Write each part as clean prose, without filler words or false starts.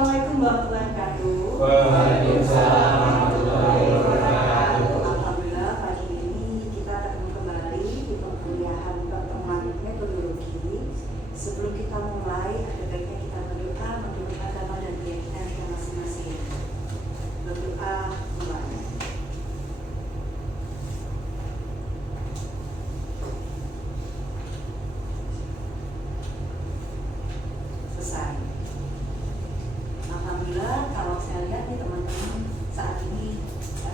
Assalamualaikum warahmatullahi wabarakatuh. Waalaikumsalam warahmatullahi wabarakatuh. Alhamdulillah pagi ini kita ketemu kembali di perkuliahan pertemuan metodologi. Sebelum kita mulai, ada baiknya kita berdoa menurut agama dan keyakinan kita masing-masing. Berdoa mulai. Selesai. Alhamdulillah, kalau saya lihat nih teman-teman saat ini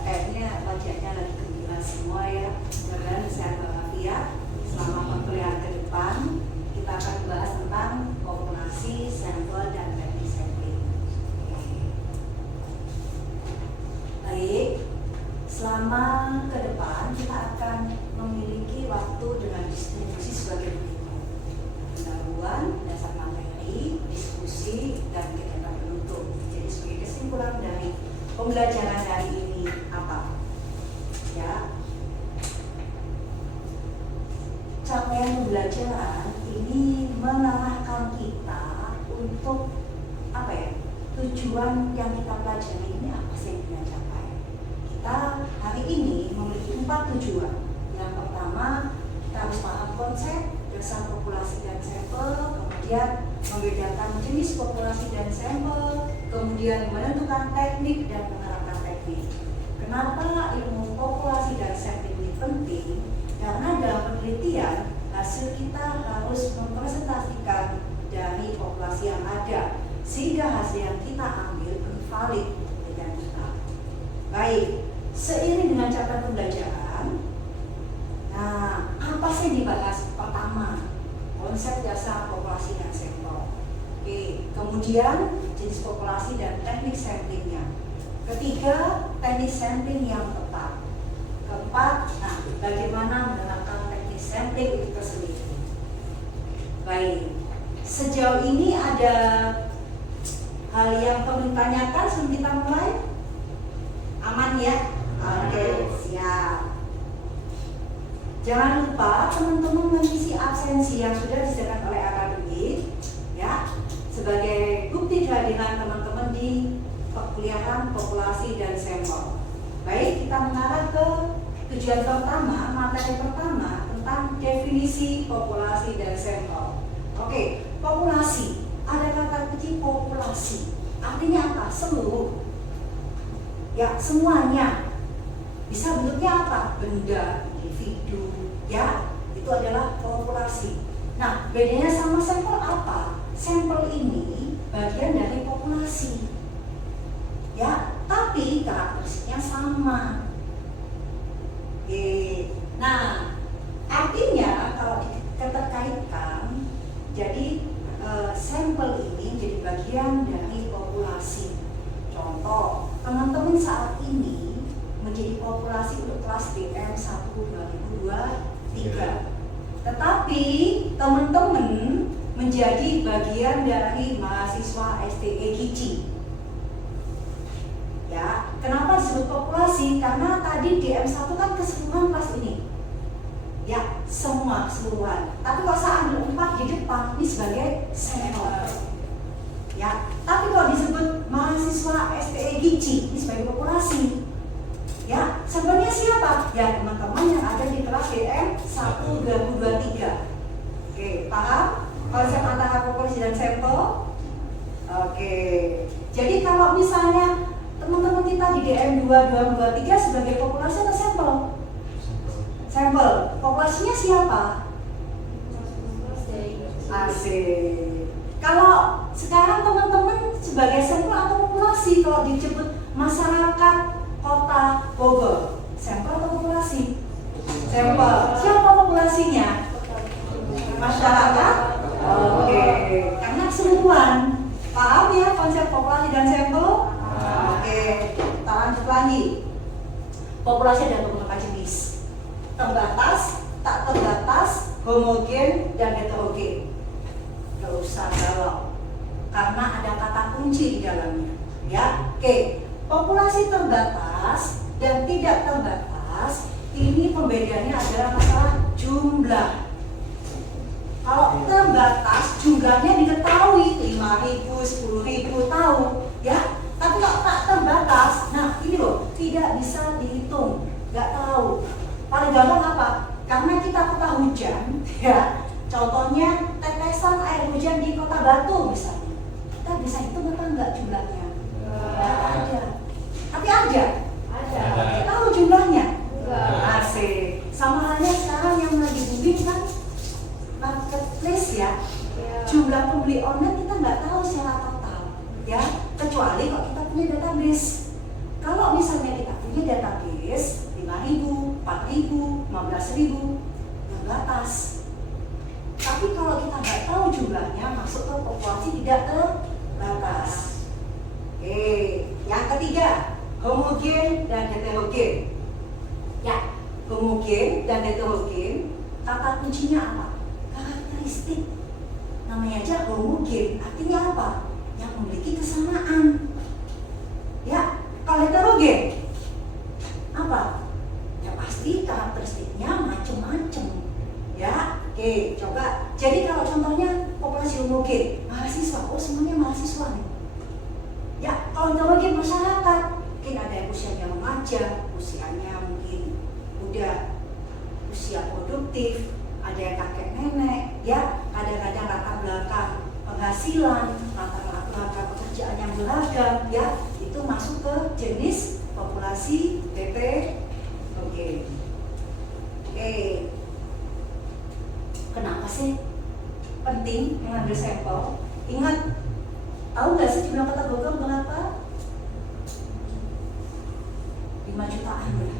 kayaknya wajahnya lagi gembira semua ya. Mudah-mudahan sehat walafiat. Selama perkuliahan ke depan kita akan membahas tentang populasi, sampel, dan teknik sampling. Baik, selama ke depan kita akan memiliki waktu dengan distribusi sebagai berikut: pendahuluan, dasar materi, diskusi, dan kegiatan penutup. Jadi sebagai kesimpulan dari pembelajaran hari ini apa? Ya, capaian pembelajaran ini mengarahkan kita untuk apa ya? Tujuan yang kita pelajari ini apa sih yang kita capai? Kita hari ini memiliki 4 tujuan. Yang pertama, kita harus paham konsep dasar populasi dan sampel, kemudian membedakan jenis populasi dan sampel, kemudian menentukan teknik dan menerapkan teknik. Kenapa ilmu populasi dan sampel ini penting? Karena dalam penelitian hasil kita harus mempresentasikan dari populasi yang ada, sehingga hasil yang kita ambil valid dengan kita. Baik, seiring dengan catatan pembelajaran, nah apa sih yang dibahas? Pertama, konsep dasar populasi dan sampel. Oke, kemudian jenis populasi dan teknik samplingnya. Ketiga, teknik sampling yang tepat. Keempat, nah bagaimana menerapkan teknik sampling itu tersendiri. Baik, sejauh ini ada hal yang perlu ditanyakan sebelum kita mulai? Aman ya? Oke, siap. Jangan lupa teman-teman mengisi absensi yang sudah disediakan oleh akademik ya, sebagai bukti kehadiran teman-teman di perkuliahan populasi dan sampel. Baik, kita mengarah ke tujuan pertama, materi pertama tentang definisi populasi dan sampel. Oke, populasi. Ada kata kunci populasi. Artinya apa? Seluruh. Ya, semuanya. Bisa bentuknya apa? Benda, individu, ya, itu adalah populasi. Nah, bedanya sama sampel apa? Sampel ini bagian dari populasi, ya, tapi karakteristiknya sama. Nah, artinya kalau dikaitkan, jadi sampel ini jadi bagian dari populasi. Contoh, teman-teman saat ini menjadi populasi untuk kelas DM1 2023. Tetapi teman-teman menjadi bagian dari mahasiswa STE Gizi. Ya, kenapa disebut populasi? Karena tadi DM1 kan keseluruhan kelas ini. Ya, semua keseluruhan. Tapi kalau saya ambil 4 di depan ini sebagai sampel. Ya, tapi kalau disebut mahasiswa STE Gizi ini sebagai populasi. Ya, sebenarnya siapa? Ya, teman-teman yang ada di kelas DM1 2023. Oke, paham konsep antara populasi dan sampel? Oke. Jadi kalau misalnya teman-teman kita di DM2 2023 sebagai populasi atau sampel? Sampel. Populasinya siapa? Asik. Kalau sekarang teman-teman sebagai sampel atau populasi, kalau disebut masyarakat Kota Bogor, sampel atau populasi? Sampel. Siapa populasinya? Masyarakat. Oke. Karena keseluruhan. Paham ya konsep populasi dan sampel? Oke. Kita lanjut lagi. Populasi ada beberapa jenis: terbatas, tak terbatas, homogen, dan heterogen. Gak usah galau, karena ada kata kunci di dalamnya. Ya, oke. Populasi terbatas dan tidak terbatas, ini pembedaannya adalah masalah jumlah. Kalau terbatas, jumlahnya diketahui 5.000, 10.000, tahu. Contohnya tetesan air hujan di Kota Batu misalnya. Kita bisa hitung apa enggak jumlahnya? Enggak ada. Tapi ada. Kita tahu jumlahnya. Asik. Sama halnya sekarang yang lagi booming kan marketplace ya. Jumlah pembeli online kita nggak tahu secara total, ya. Kecuali kalau kita punya database. Kalau misalnya kita punya database 5.000, 4.000, 15.000, yang batas. Tapi kalau kita nggak tahu jumlahnya, masuk ke populasi tidak terbatas. Oke, yang ketiga, homogen dan heterogen. Ya, homogen dan heterogen, kata kuncinya apa? Karakteristik. Namanya aja homogen, artinya apa? Yang memiliki kesamaan. Ya, kalau heterogen apa? Ya pasti karakteristiknya macam-macam. Ya, oke, coba. Jadi kalau contohnya populasi homogen, mahasiswa, oh semuanya mahasiswa nih. Ya, kalau heterogen masyarakat, mungkin ada yang usianya remaja, usianya mungkin udah usia produktif, ada yang kakek nenek, ya kadang-kadang latar belakang penghasilan, latar belakang pekerjaan yang beragam, ya itu masuk ke jenis populasi heterogen. Oke, kenapa sih penting mengambil sampel? Ingat, tahu nggak sih jumlah Kota Bogor berapa? 5 jutaan ya.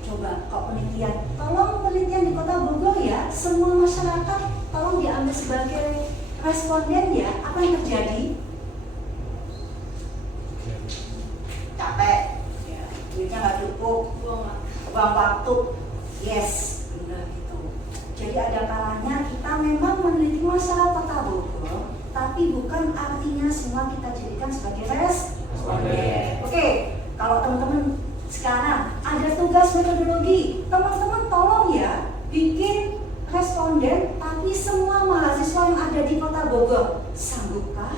Coba kok penelitian, tolong penelitian di Kota Bogor ya, semua masyarakat tolong diambil sebagai responden ya. Apa yang terjadi? Capek, ya, duitnya nggak cukup, buang waktu. Yes, benar itu. Jadi ada kalanya kita memang meneliti masalah Kota Bogor, tapi bukan artinya semua kita jadikan sebagai responden. Oke, kalau teman-teman sekarang ada tugas metodologi, teman-teman tolong ya bikin responden tapi semua mahasiswa yang ada di Kota Bogor. Sanggupkah?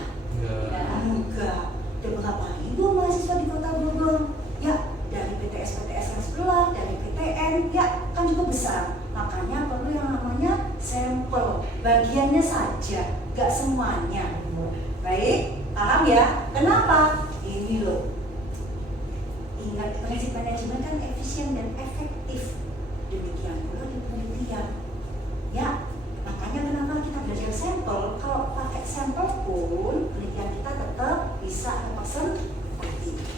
Enggak. Ada berapa ribu mahasiswa di Kota Bogor? Ya, dari PTS-PTS yang sebelah, dari PTN, ya kan cukup besar. Makanya perlu yang namanya sampel, bagiannya saja, gak semuanya. Baik, paham ya? Kenapa? Ini loh. Ingat, prinsip manajemen kan efisien dan efektif. Demikian pula di penelitian. Ya, makanya kenapa kita belajar sampel? Kalau pakai sampel pun penelitian kita tetap bisa ada persentasenya.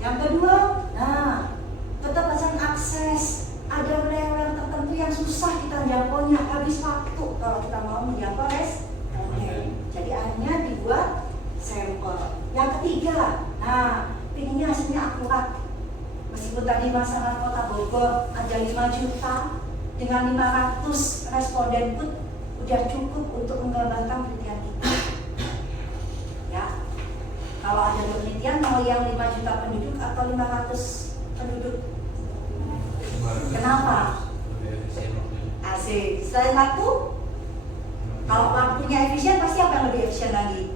Yang kedua, nah, keterbatasan akses. Ada wilayah tertentu yang susah kita jangkaunya, habis waktu kalau kita mau menjangkau responden. Jadi akhirnya dibuat sampel. Yang ketiga, nah, pinginnya hasilnya akurat. Meskipun tadi masalah Kota Bogor ada 5 juta, dengan 500 responden pun udah cukup untuk menggambarkan penelitian kita. Ya, kalau ada penelitian mau yang 5 juta penduduk atau 500 penduduk? Kenapa? Asik. Selain waktu, kalau waktunya efisien pasti apa yang lebih efisien lagi?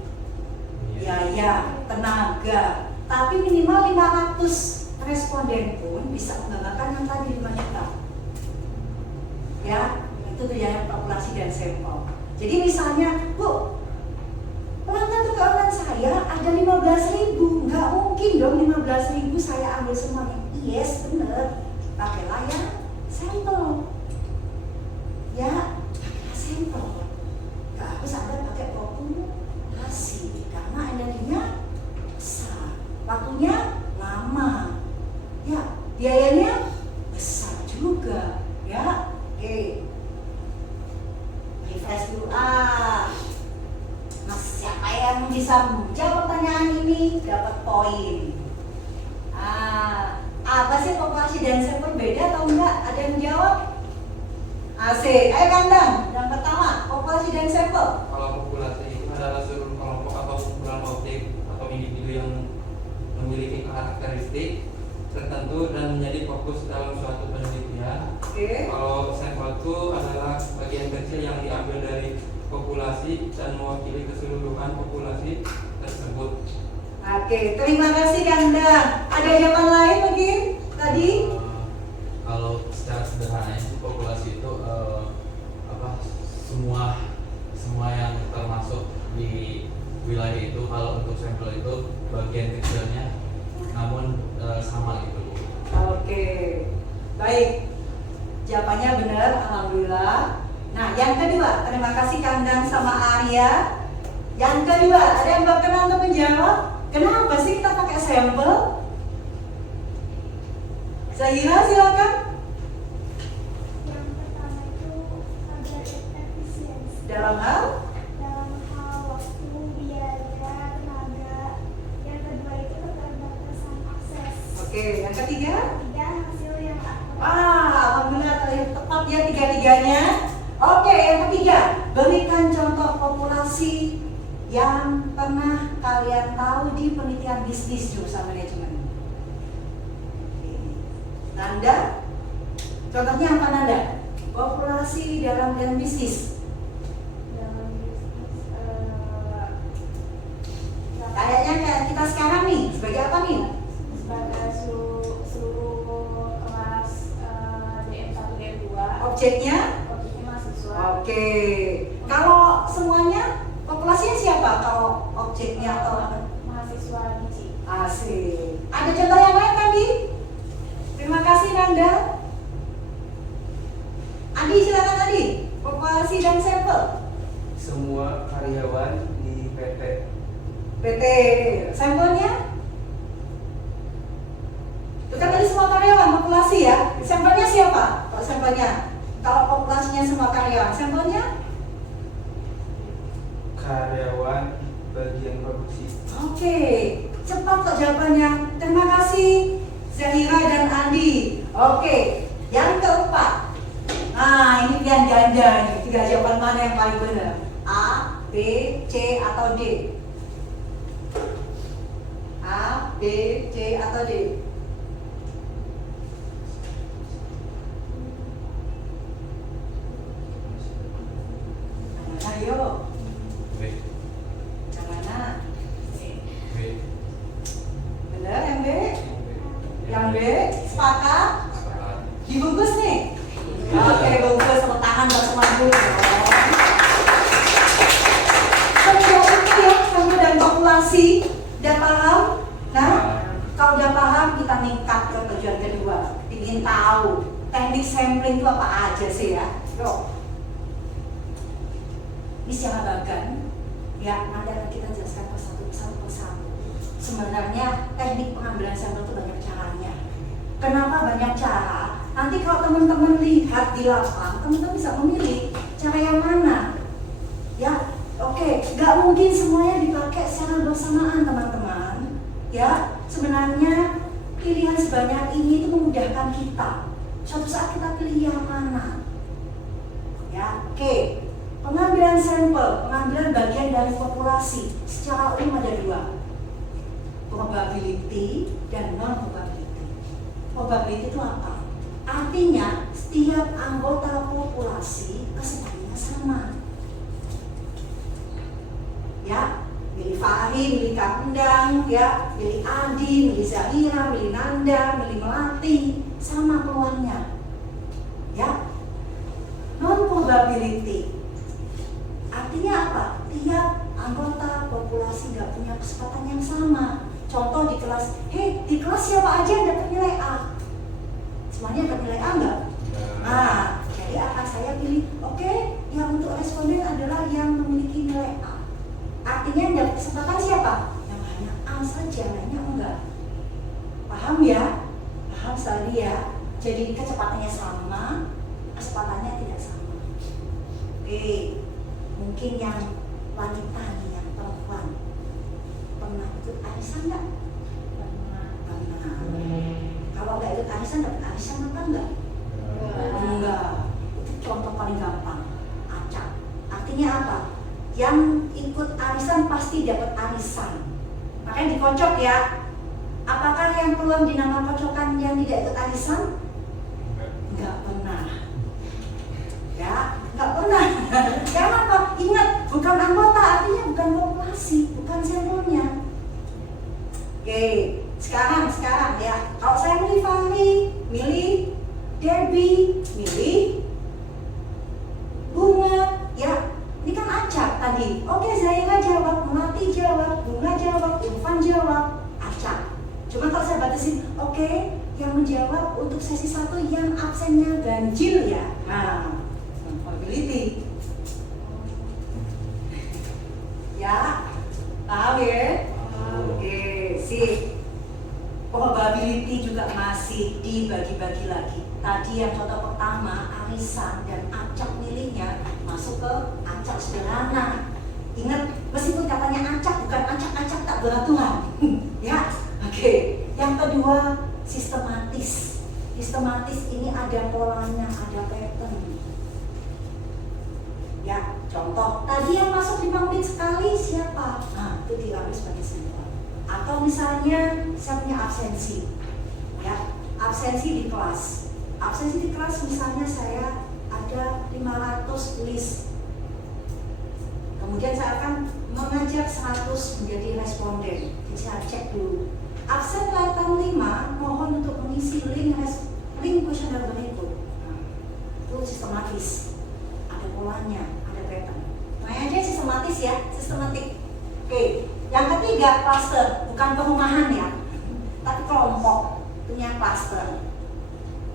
Biaya, tenaga. Tapi minimal 500 responden pun bisa menggambarkan yang tadi 5 juta. Ya, itu tujuan populasi dan sampel. Jadi misalnya, Bu, pelanggan toko online saya ada 15.000, nggak mungkin dong 15.000 saya ambil semuanya. Yes, bener. Pakailah yang sampel. Ya, pakailah sampel. Gak harus Anda pakai populasi karena energinya besar, waktunya lama, ya biayanya besar juga. Ya, oke. Refresh dulu. Mas, siapa yang bisa menjawab pertanyaan ini dapat poin. Apa sih populasi dan sampel beda atau enggak? Ada yang jawab? Asik. Ayo Kandang. Yang pertama, populasi dan sampel. Kalau populasi itu adalah seluruh kelompok atau kumpulan objek atau individu yang memiliki karakteristik tertentu dan menjadi fokus dalam suatu penelitian. Oke. Kalau sampel itu adalah bagian kecil yang diambil dari populasi dan mewakili keseluruhan populasi tersebut. Oke, terima kasih Kandang. Ada jawaban lain mungkin tadi? Kalau secara sederhana itu populasi itu semua semua yang termasuk di wilayah itu. Kalau untuk sampel itu bagian kecilnya namun sama gitu Bu. Oke, baik. Jawabannya benar, alhamdulillah. Nah, yang kedua, terima kasih Kandang sama Arya. Yang kedua, ada yang berkenan untuk menjawab? Kenapa sih kita pakai sampel? Zahira, silakan. Yang pertama itu agar efisiensi Dalam hal? waktu, biaya, tenaga. Yang kedua itu keterbatasan akses. Oke, yang ketiga? Ketiga hasil yang akurat. Alhamdulillah tepat ya tiga-tiganya. Oke, yang ketiga, berikan contoh populasi yang pernah kalian tahu di penelitian bisnis jurusan manajemen. Oke. Nanda, contohnya apa Nanda? Populasi dalam bidang bisnis. Dalam bisnis Kayaknya kayak kita sekarang nih, sebagai apa nih? sebagai seluruh kelas DM1 DM2 Objeknya? objeknya mahasiswa. Oke. Kalau semuanya populasinya siapa? Kalau objeknya atau apa? Mahasiswa biji. Asik. Ada contoh yang lain tadi? Terima kasih Nanda. Adi, silakan Adi. Populasi dan sampel. Semua karyawan di PT. PT. Sampelnya? Itu kan tadi semua karyawan, populasi ya. Sampelnya siapa? Kalau sampelnya? Kalau populasinya semua karyawan, sampelnya? Karyawan bagian produksi. Oke, cepat kok jawabannya. Terima kasih Zahira dan Andi. Oke, yang keempat. Nah, ini pilihan ganda nih. Tiga jawaban mana yang paling benar? A, B, C, atau D? A, B, C, atau D? Ayo, B. yang mana? B. Benar yang B? Yang B, sepakat? Sepakat. Dibungkus nih? Oke, bungkus sama tangan buat semua dulu. Semudah itu ya, sampel dan populasi. Udah paham? Nah, kalau udah paham, kita meningkat ke tujuan kedua. Ingin tahu teknik sampling itu apa aja sih ya? Yuk. Ini secara bagan, ya nanti akan kita jelaskan satu persatu. Sebenarnya teknik pengambilan sampel itu banyak caranya. Kenapa banyak cara? Nanti kalau teman-teman lihat di lapang, teman-teman bisa memilih cara yang mana. Ya, oke, nggak mungkin semuanya dipakai secara bersamaan teman-teman. Ya, sebenarnya pilihan sebanyak ini itu memudahkan kita. Suatu saat kita pilih yang mana. Ya, oke. Pengambilan sampel, pengambilan bagian dari populasi secara umum ada dua, probability dan non-probability. Probability itu apa? Artinya setiap anggota populasi kesempatannya sama. Ya, milih Fahri, milih Kandang, ya, milih Adi, milih Zahira, milih Nanda, milih Melati, sama peluangnya. Ya, non-probability. Artinya apa? Tiap anggota populasi nggak punya kesempatan yang sama. Contoh di kelas, di kelas siapa aja yang dapat nilai A? Semuanya dapat nilai A nggak? Nah, jadi akan saya pilih, yang untuk responden adalah yang memiliki nilai A. Artinya yang dapat kesempatan siapa? Yang hanya A saja, lainnya enggak. Paham ya? Paham sekali ya? Jadi kecepatannya sama, kecepatannya tidak sama. Oke. Mungkin yang wanita nih, yang perempuan pernah ikut arisan nggak? Pernah. Kalau nggak ikut arisan, dapat arisan apa enggak? Enggak. Itu contoh paling gampang. Acak. Artinya apa? Yang ikut arisan pasti dapat arisan. Makanya dikocok ya. Apakah yang peluang dinamakan kocokan yang tidak ikut arisan? Enggak pernah. Ya, nggak pernah. Karena apa? Ingat, bukan anggota, artinya bukan populasi, bukan sampelnya. Oke, sekarang ya. Kalau saya milih Fahri, milih Debbie, milih Bunga, ya, ini kan acak. lagi. Oke, Zaira jawab, Melati jawab, Bunga jawab, Irfan jawab, acak. Cuma kalau saya batasin, oke, yang menjawab untuk sesi 1 yang absennya ganjil ya. Nah, probability. Ya, paham ya? Oke, sip. Probability juga masih dibagi-bagi lagi. Tadi yang contoh pertama, arisan dan acak milihnya masuk ke acak sederhana. Ingat, meskipun katanya acak, bukan acak-acak tak beraturan. Ya, oke. Yang kedua, sistematis. Sistematis ini ada polanya, ada pattern. Ya, contoh, tadi yang masuk 5 menit sekali siapa? Nah, itu diambil sebagai sampel. Atau misalnya saya punya absensi. Ya, absensi di kelas. Absensi di kelas misalnya saya ada 500 list. Kemudian saya akan mengajak 100 menjadi responden. Jadi saya cek dulu. Absen kelihatan 5, mohon untuk mengisi link kuesioner berikut. Nah, itu sistematis. Ada polanya, ada pattern. Nah, aja sistematis ya, sistematik. Oke, yang ketiga cluster, bukan perumahan ya, tapi kelompok, punya cluster.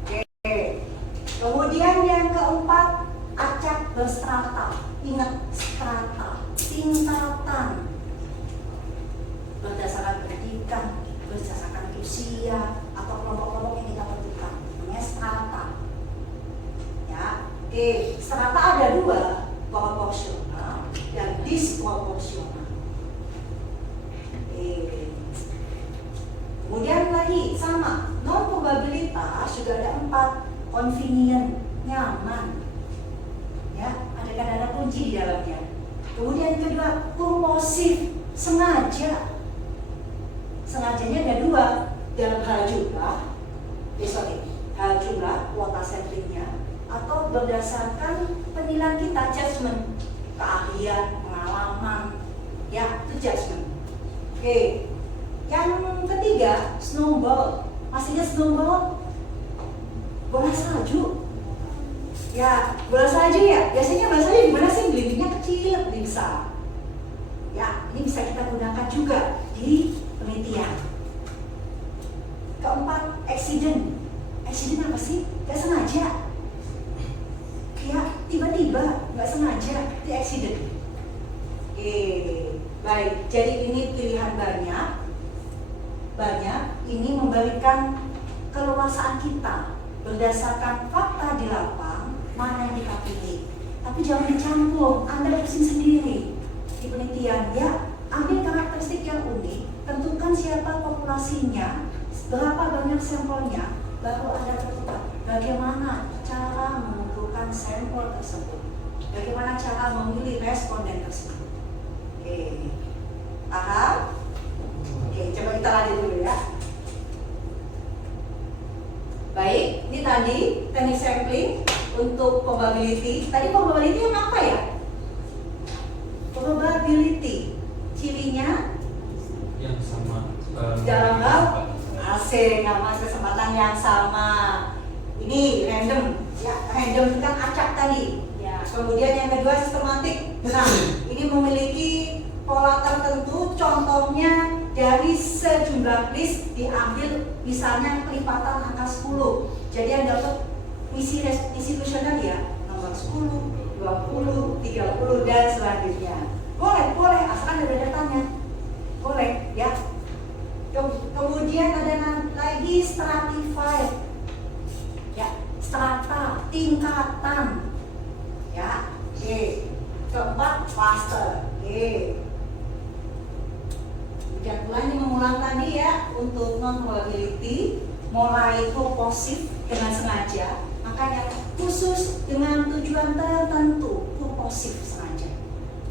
Oke, kemudian yang keempat, acak berstrata. Ingat, strata, tingkatan, berdasarkan pendidikan, berdasarkan usia atau kelompok-kelompok yang kita tentukan, namanya strata. Ya, oke, strata ada 2, proporsional dan disproporsional. Kemudian lagi sama, non probabilitas juga ada 4, convenient, nyaman. Ya, ada kata kunci di dalamnya. Kemudian kedua, purposif, sengaja. Sengajanya ada 2, dalam hal jumlah, hal jumlah, kuota sampling-nya, atau berdasarkan penilaian kita, judgment, keahlian, pengalaman, ya, itu judgment. Oke, yang ketiga, snowball. Masih ingat snowball? Bola salju. Ya, bola salju ya. Biasanya bola salju di mana sih? Belinya kecil, lebih besar. Ya, ini bisa kita gunakan juga di penelitian. Keempat, accident. Accident apa sih? Gak sengaja. Ya, tiba-tiba, gak sengaja. Itu accident. Oke, baik. Jadi ini pilihan banyak. Ini memberikan keleluasaan kita berdasarkan fakta di lapang mana yang kita pilih. Tapi jangan dicampur, Anda pusing sendiri di penelitian. Ya, ambil karakteristik yang unik, tentukan siapa populasinya, berapa banyak sampelnya, baru Anda tentukan bagaimana cara mengumpulkan sampel tersebut, bagaimana cara memilih responden tersebut. Oke, paham? Oke, coba kita lanjut dulu ya. Baik, ini tadi teknik sampling untuk probability. Tadi probability yang apa ya? Probability, cirinya yang sama dalam hal asing, nama kesempatan yang sama. Ini random, ya, random itu kan acak tadi. Ya, kemudian yang kedua sistematik. Nah, ini memiliki pola tertentu, contohnya dari sejumlah list diambil misalnya pelipatan angka 10. Jadi Anda dapat isi kuesioner ya, nomor 10, 20, 30 dan selanjutnya. Boleh, asalkan ada datanya. Boleh ya. Kemudian ada lagi stratified. Ya, strata, tingkatan. Ya, oke. Keempat, cluster. Oke. Dan mulai mengulang tadi ya, untuk non probability mulai purposif dengan sengaja, makanya khusus dengan tujuan tertentu, purposif sengaja.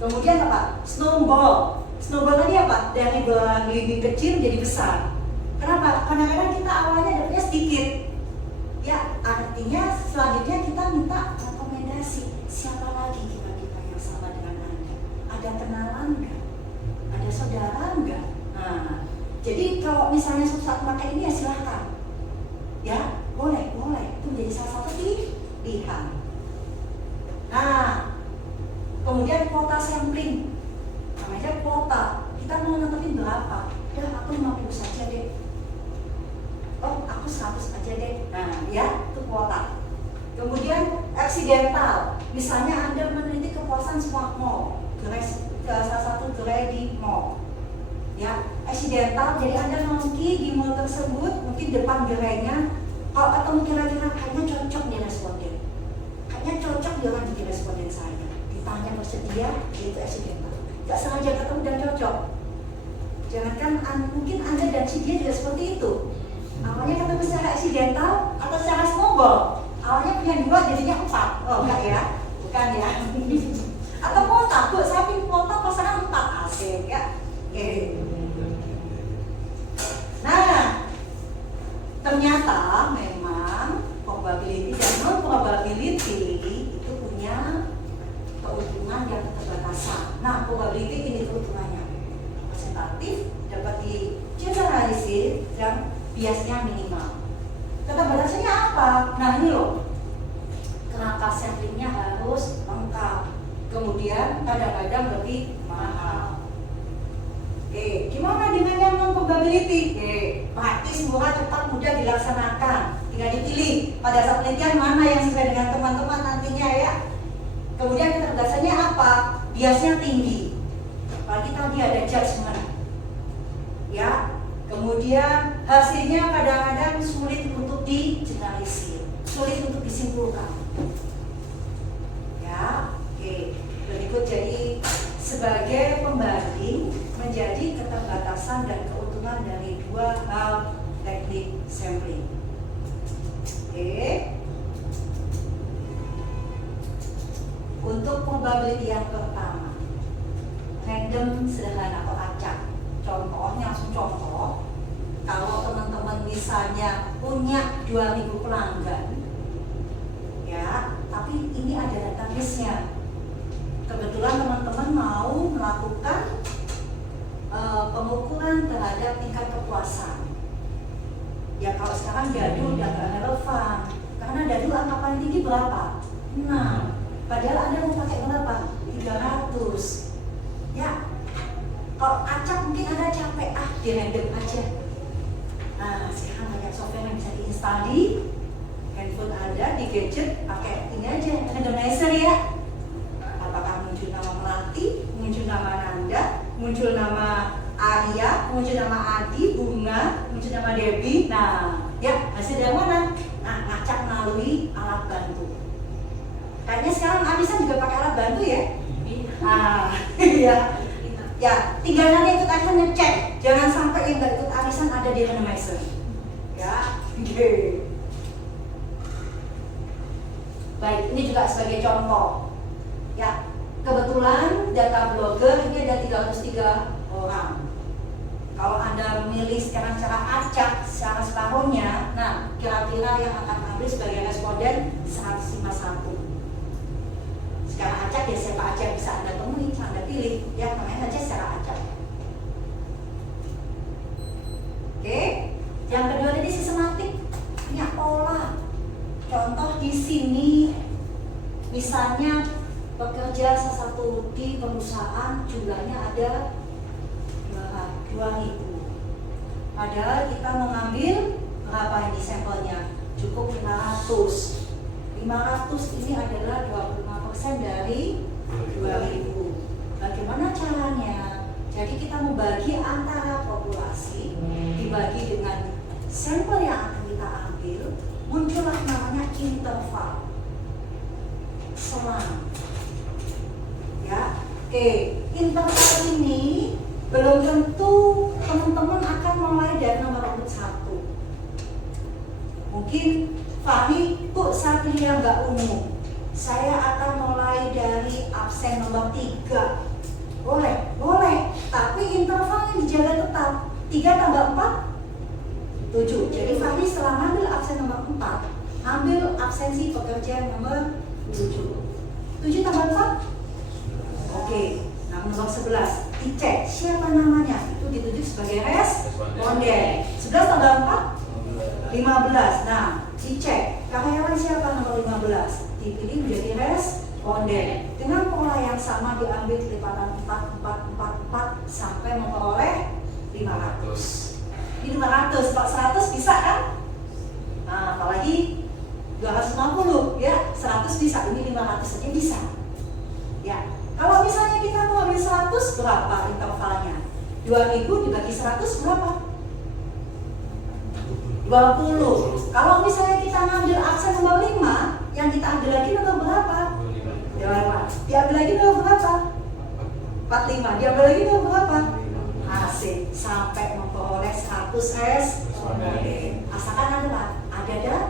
Kemudian apa? Snowball. Snowball tadi apa? Dari bola lebih kecil jadi besar. Kenapa? Kadang-kadang kita awalnya dapatnya sedikit. Ya, artinya selanjutnya kita minta rekomendasi. Siapa lagi kira-kira yang sama dengan Anda? Ada kenalan nggak? Ada saudara nggak? Nah, jadi kalau misalnya suatu saat pakai ini ya silahkan. Ya, boleh. Itu menjadi salah satu pilihan. Nah, Kemudian kuota sampling, namanya kuota. Kita mau netepin berapa? Udah aku 50 saja deh. Oh, aku 100 aja deh. Nah, ya, itu kuota. Kemudian aksidental, misalnya Anda meneliti kepuasan smart mall, ke salah satu gerai di mall. Ya, aksidental, jadi Anda nongki di mall tersebut, mungkin depan gerainya, kalau ketemu kira-kira kayaknya cocok nih responden. Kayaknya cocok dengan di responden saya. Ditanya bersedia, itu aksidental. Gak sengaja ketemu dan cocok. Jangankan mungkin Anda dan si dia juga seperti itu. Awalnya ketemu secara aksidental atau secara snowball. Awalnya punya 2 jadinya 4. Oh enggak ya? Bukan ya. Atau kuota, Bu, saya pilih kuota pasangan 4. Asik ya. Oke. Nah, ternyata memang probability dan non probability itu punya keuntungan yang keterbatasan. Nah, probability ini keuntungannya representatif, dapat di generalisir dan biasnya minimal. Keterbatasannya apa? Nah ini loh, kerangka samplingnya harus lengkap, kemudian kadang-kadang lebih mahal. Oke, gimana dengan yang non probability? Praktis, murah, cepat, mudah dilaksanakan. Tinggal dipilih pada saat penelitian mana yang sesuai dengan teman-teman nantinya ya. Kemudian keterbatasannya apa? Biasanya tinggi. Apalagi tadi ada judgment. Ya. Kemudian hasilnya kadang-kadang sulit untuk digeneralisir, sulit untuk disimpulkan. Ya, oke. Berikut jadi sebagai pembanding menjadi keterbatasan dan keuntungan dari 2 hal teknik sampling. Oke. Untuk probability yang pertama, random sederhana atau acak. Contohnya langsung contoh, kalau teman-teman misalnya punya 2000 pelanggan, ya, tapi ini ada database-nya. Kebetulan teman-teman mau melakukan pengukuran terhadap tingkat kepuasan. Ya kalau sekarang jadul udah gak relevan, karena jadul angka paling tinggi berapa? 6. Padahal Anda mau pakai berapa? 300. Ya. Kalau acak mungkin Anda capek, di random aja. Nah, sekarang banyak software yang bisa diinstal di handphone Anda, di gadget, pakai ini aja, randomizer ya. Apakah muncul nama Melati, muncul nama Nanda, muncul nama Arya, muncul nama Adi, Bunga, muncul nama Debbie. Nah, ya hasil dari mana? Nah, ngacak melalui alat bantu. Kayaknya sekarang Anisan juga pakai alat bantu ya? Nah, iya. Ya, tinggal nanti ikut arisan ngecek, jangan sampai yang nggak ikut arisan ada di randomizer. Ya, oke. Baik, ini juga sebagai contoh. Ya, kebetulan data blogger ini ada 303 orang. Kalau Anda memilih sekarang secara acak, secara separuhnya, nah kira-kira yang akan ambil sebagai responden 151. Secara acak ya siapa aja bisa Anda temui, Anda pilih, ya namanya saja secara acak. Oke, yang kedua tadi sistematik, punya pola. Contoh di sini, misalnya bekerja sesuatu di perusahaan jumlahnya ada 2000. Padahal kita mengambil berapa ini sampelnya? Cukup 500. 500 ini adalah 25% dari 2000. Bagaimana caranya? Jadi kita membagi antara populasi, dibagi dengan sampel yang akan kita ambil, muncullah namanya interval. Selang. Ya, oke. Interval ini belum tentu teman-teman akan mulai dari nomor urut 1. Mungkin Fahmi, Bu, saya pilih yang nggak umum. Saya akan mulai dari absen nomor 3. Boleh, boleh. Tapi intervalnya dijaga tetap. 3 tambah 4, 7. Jadi Fahmi setelah ambil absen nomor 4, ambil absensi pekerja nomor 7. 7 tambah 4? Oke. Nah, nomor 11. Dicek siapa namanya. Itu dituju sebagai responden. 11 tambah 4? 15. Nah, dicek karyawan siapa nomor 15, dipilih menjadi responden. Bonden. Dengan pola yang sama diambil lipatan 4 sampai memperoleh 500. Ini 500, Pak 100 bisa kan? Nah, apalagi 250 ya, 100 bisa, ini 500 saja bisa. Ya, kalau misalnya kita mau ambil 100 berapa intervalnya? 2000 dibagi 100 berapa? 20. Kalau misalnya kita ngambil aksen nomor 5, yang kita ambil lagi nomor berapa? 25. Diambil lagi nomor berapa? 45. Diambil lagi nomor berapa? Asik, sampai memperoleh 100 responden. Asalkan ada Pak, ada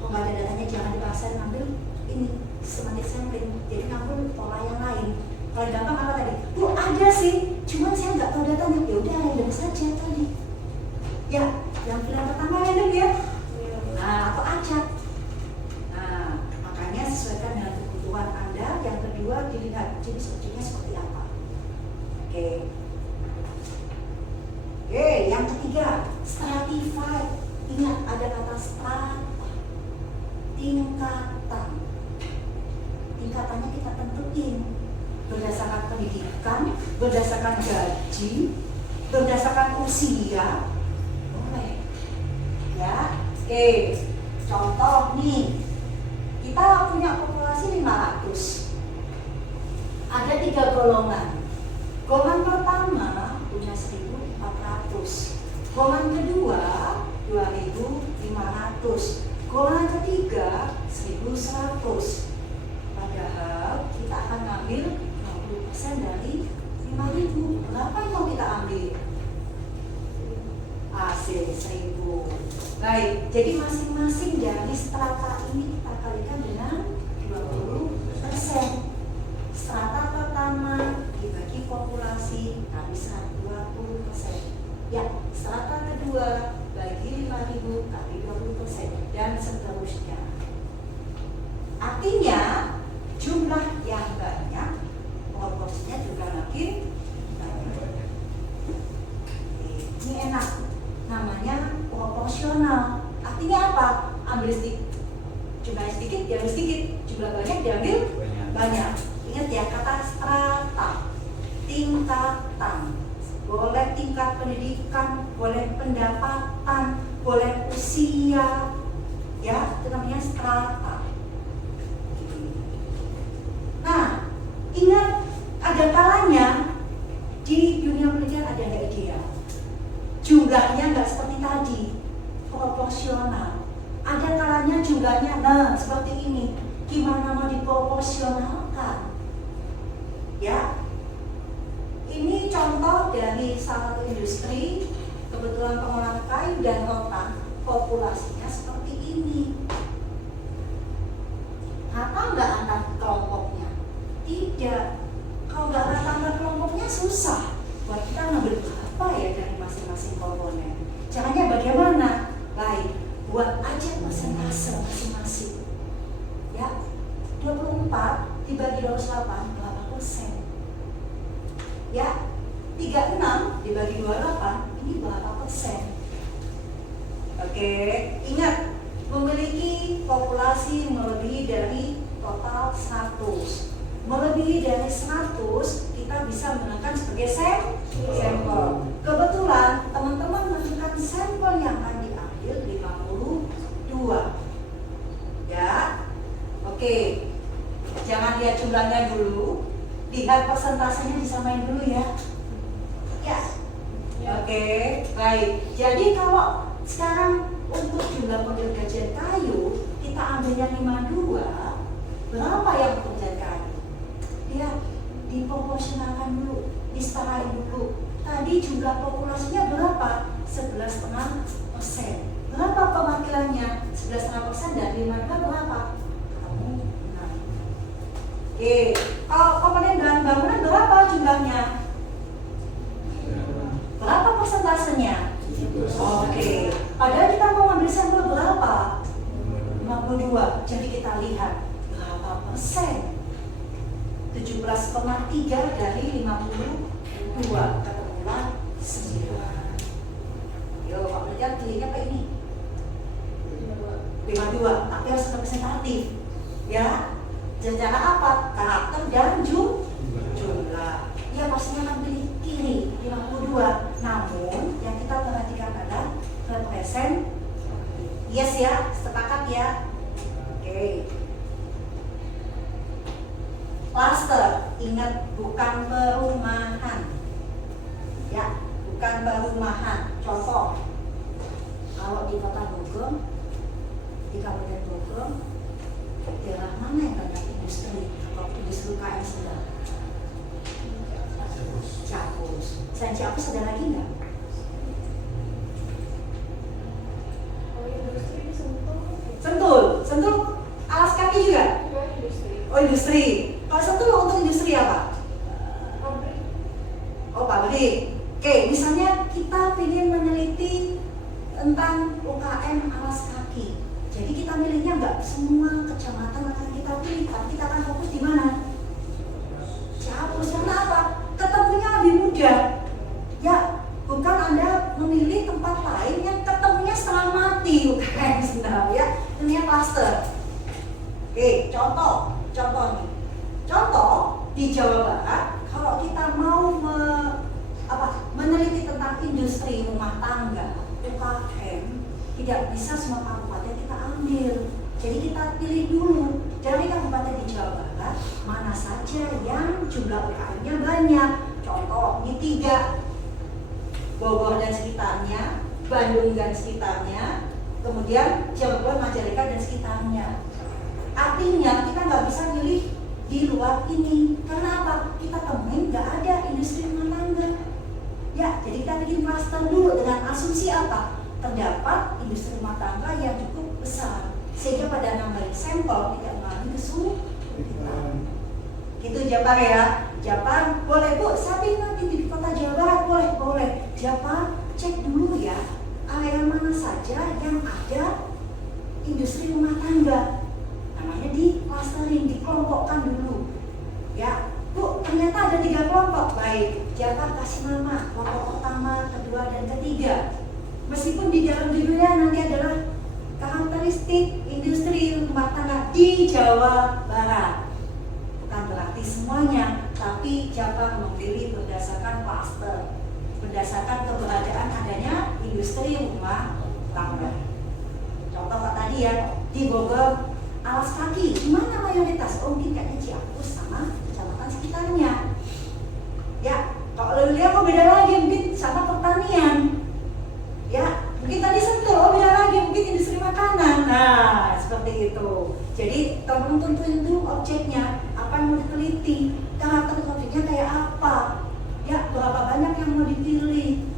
kalau nggak ada datanya jangan dipaksain ngambil ini semangat sampling, jadi ngambil pola yang lain. Paling gampang apa tadi? Bu ada sih, cuman saya nggak tahu datanya. Ya udah random saja tadi. Ya, yang pilihan pertama random ya. Nah, atau acak. Nah, makanya sesuaikan dengan kebutuhan Anda. Yang kedua dilihat jenis objeknya seperti apa. Oke. Yang ketiga, stratified. Ingat ada kata strata. Tingkatan. Tingkatannya kita tentuin berdasarkan pendidikan, berdasarkan gaji, berdasarkan usia. Boleh. Ya. Oke. Contoh nih. Kita punya populasi 500. Ada 3 golongan. Golongan pertama punya 1.400. Golongan kedua 2.500. Golongan ketiga 1.100. Padahal kita akan ngambil 60% dari 5.000. Berapa yang mau kita ambil? Hasil 1.000. Baik, jadi masing-masing dari strata ini kita kalikan dengan 20%. Strata pertama dibagi populasi habis 20%. Ya, strata kedua bagi 5.000 tapi 20% dan seterusnya. Artinya jumlah yang banyak proporsinya juga makin banyak. Ini enak, namanya proporsional. Artinya apa? Ambil sedikit, jumlahnya sedikit diambil sedikit, jumlah banyak diambil banyak. Ingat ya kata strata, tingkatan. Boleh tingkat pendidikan, boleh pendapatan, boleh usia, ya itu namanya strata. Nah, ingat ada kalanya di dunia pendidikan ada yang ideal. Jumlahnya nggak seperti tadi, proporsional. Ada kalanya jumlahnya, nah seperti ini. Gimana mau diproporsionalkan? Ya, ini contoh dari salah satu industri, kebetulan pengolahan kayu dan rotan, populasinya seperti ini. Rata nggak antar kelompoknya? Tidak. Kalau nggak rata antar kelompoknya susah. Buat kita ngambil berapa ya dari masing-masing komponen. Caranya bagaimana? Baik, buat aja persentase masing-masing. Ya, 24 dibagi 28 berapa persen? Ya, 36 dibagi 28 ini berapa persen? Oke, ingat memiliki populasi melebihi dari total 100. Melebihi dari 100 kita bisa menggunakan sebagai sampel. Kebetulan teman-teman menentukan sampel yang akan diambil 52. Ya, oke. Jangan lihat jumlahnya dulu. Lihat persentasenya disamain dulu ya. Ya. Oke, baik. Jadi kalau sekarang untuk jumlah pekerjaan kayu kita ambil yang 52, berapa yang pekerjaan kayu? Ya, diproporsionalkan dulu, disetarain dulu. Tadi jumlah populasinya berapa? 11,5%. Berapa perwakilannya? 11,5% dan 52 berapa? Kamu 6. Oke, kalau komponen bahan bangunan berapa jumlahnya? Berapa persentasenya? Oke, padahal kita mau ambil sampel berapa? 52. Jadi kita lihat berapa persen? 17,3 dari 52. Ketemulah 9. Yo, Pak Belajar pilihnya apa ini? 52. Tapi harus representatif. Ya, Secara apa? Karakter dan jumlah. Ya pastinya akan pilih kiri 52. Namun yang kita perhatikan adalah represent. Yes ya, sepakat ya. Oke. Cluster, ingat bukan perumahan. Ya, bukan perumahan. Contoh, kalau di kota Bogor, di Kabupaten Bogor, daerah mana yang banyak industri atau industri UKM sedang? Ciapus. Selain Ciapus ada lagi nggak? Kalau industri di Sentul alas kaki juga? juga industri. Oh industri. Kalau Sentul untuk industri apa? Pabrik. Oh pabrik. Oke, misalnya kita ingin meneliti tentang UKM alas kaki. Jadi kita milihnya nggak semua kecamatan akan kita pilih, tapi kita akan fokus di mana? Ciapus. Karena apa? Ketemunya lebih mudah. Ya, bukan Anda memilih tempat lain yang ketemunya setengah mati UKM sebenarnya ya. Ini cluster. Oke, contoh nih. Contoh di Jawa Barat, kalau kita mau meneliti tentang industri rumah tangga, UKM, tidak bisa semua kabupaten kita ambil. Jadi kita pilih dulu dari kabupaten di Jawa Barat mana saja yang jumlah UKM-nya banyak. Contoh ini 3, Bogor dan sekitarnya, Bandung dan sekitarnya, kemudian Cirebon, Majalengka dan sekitarnya. Artinya kita nggak bisa milih di luar ini. Karena apa? Kita temuin nggak ada industri rumah tangga. Ya, jadi kita bikin cluster dulu dengan asumsi apa? Terdapat industri rumah tangga yang cukup besar, sehingga pada nambahin sampel tidak mengalami kesulitan. Gitu Japar ya. Japar boleh Bu, saya nanti di kota Jawa Barat boleh. Japar cek dulu ya area mana saja yang ada industri rumah tangga. Namanya di clustering, dikelompokkan dulu. Ya, Bu, ternyata ada 3 kelompok. Baik, Japar kasih nama kelompok pertama, kedua, dan ketiga. Meskipun di dalam judulnya nanti adalah karakteristik industri rumah tangga di Jawa Barat. Bukan berarti semuanya, tapi Japar memilih berdasarkan cluster, berdasarkan keberadaan adanya industri rumah tangga. Contoh tadi ya, di Bogor alas kaki, gimana mayoritas? Oh mungkin kayaknya Ciapus sama kecamatan sekitarnya. Ya, kalau lihat kok beda lagi, mungkin sama pertanian. Ya, mungkin tadi Sentul, oh beda lagi, mungkin industri makanan. Nah, seperti itu. Jadi teman-teman tentuin dulu objeknya, apa yang mau diteliti, karakter objeknya kayak apa, ya berapa banyak yang mau dipilih.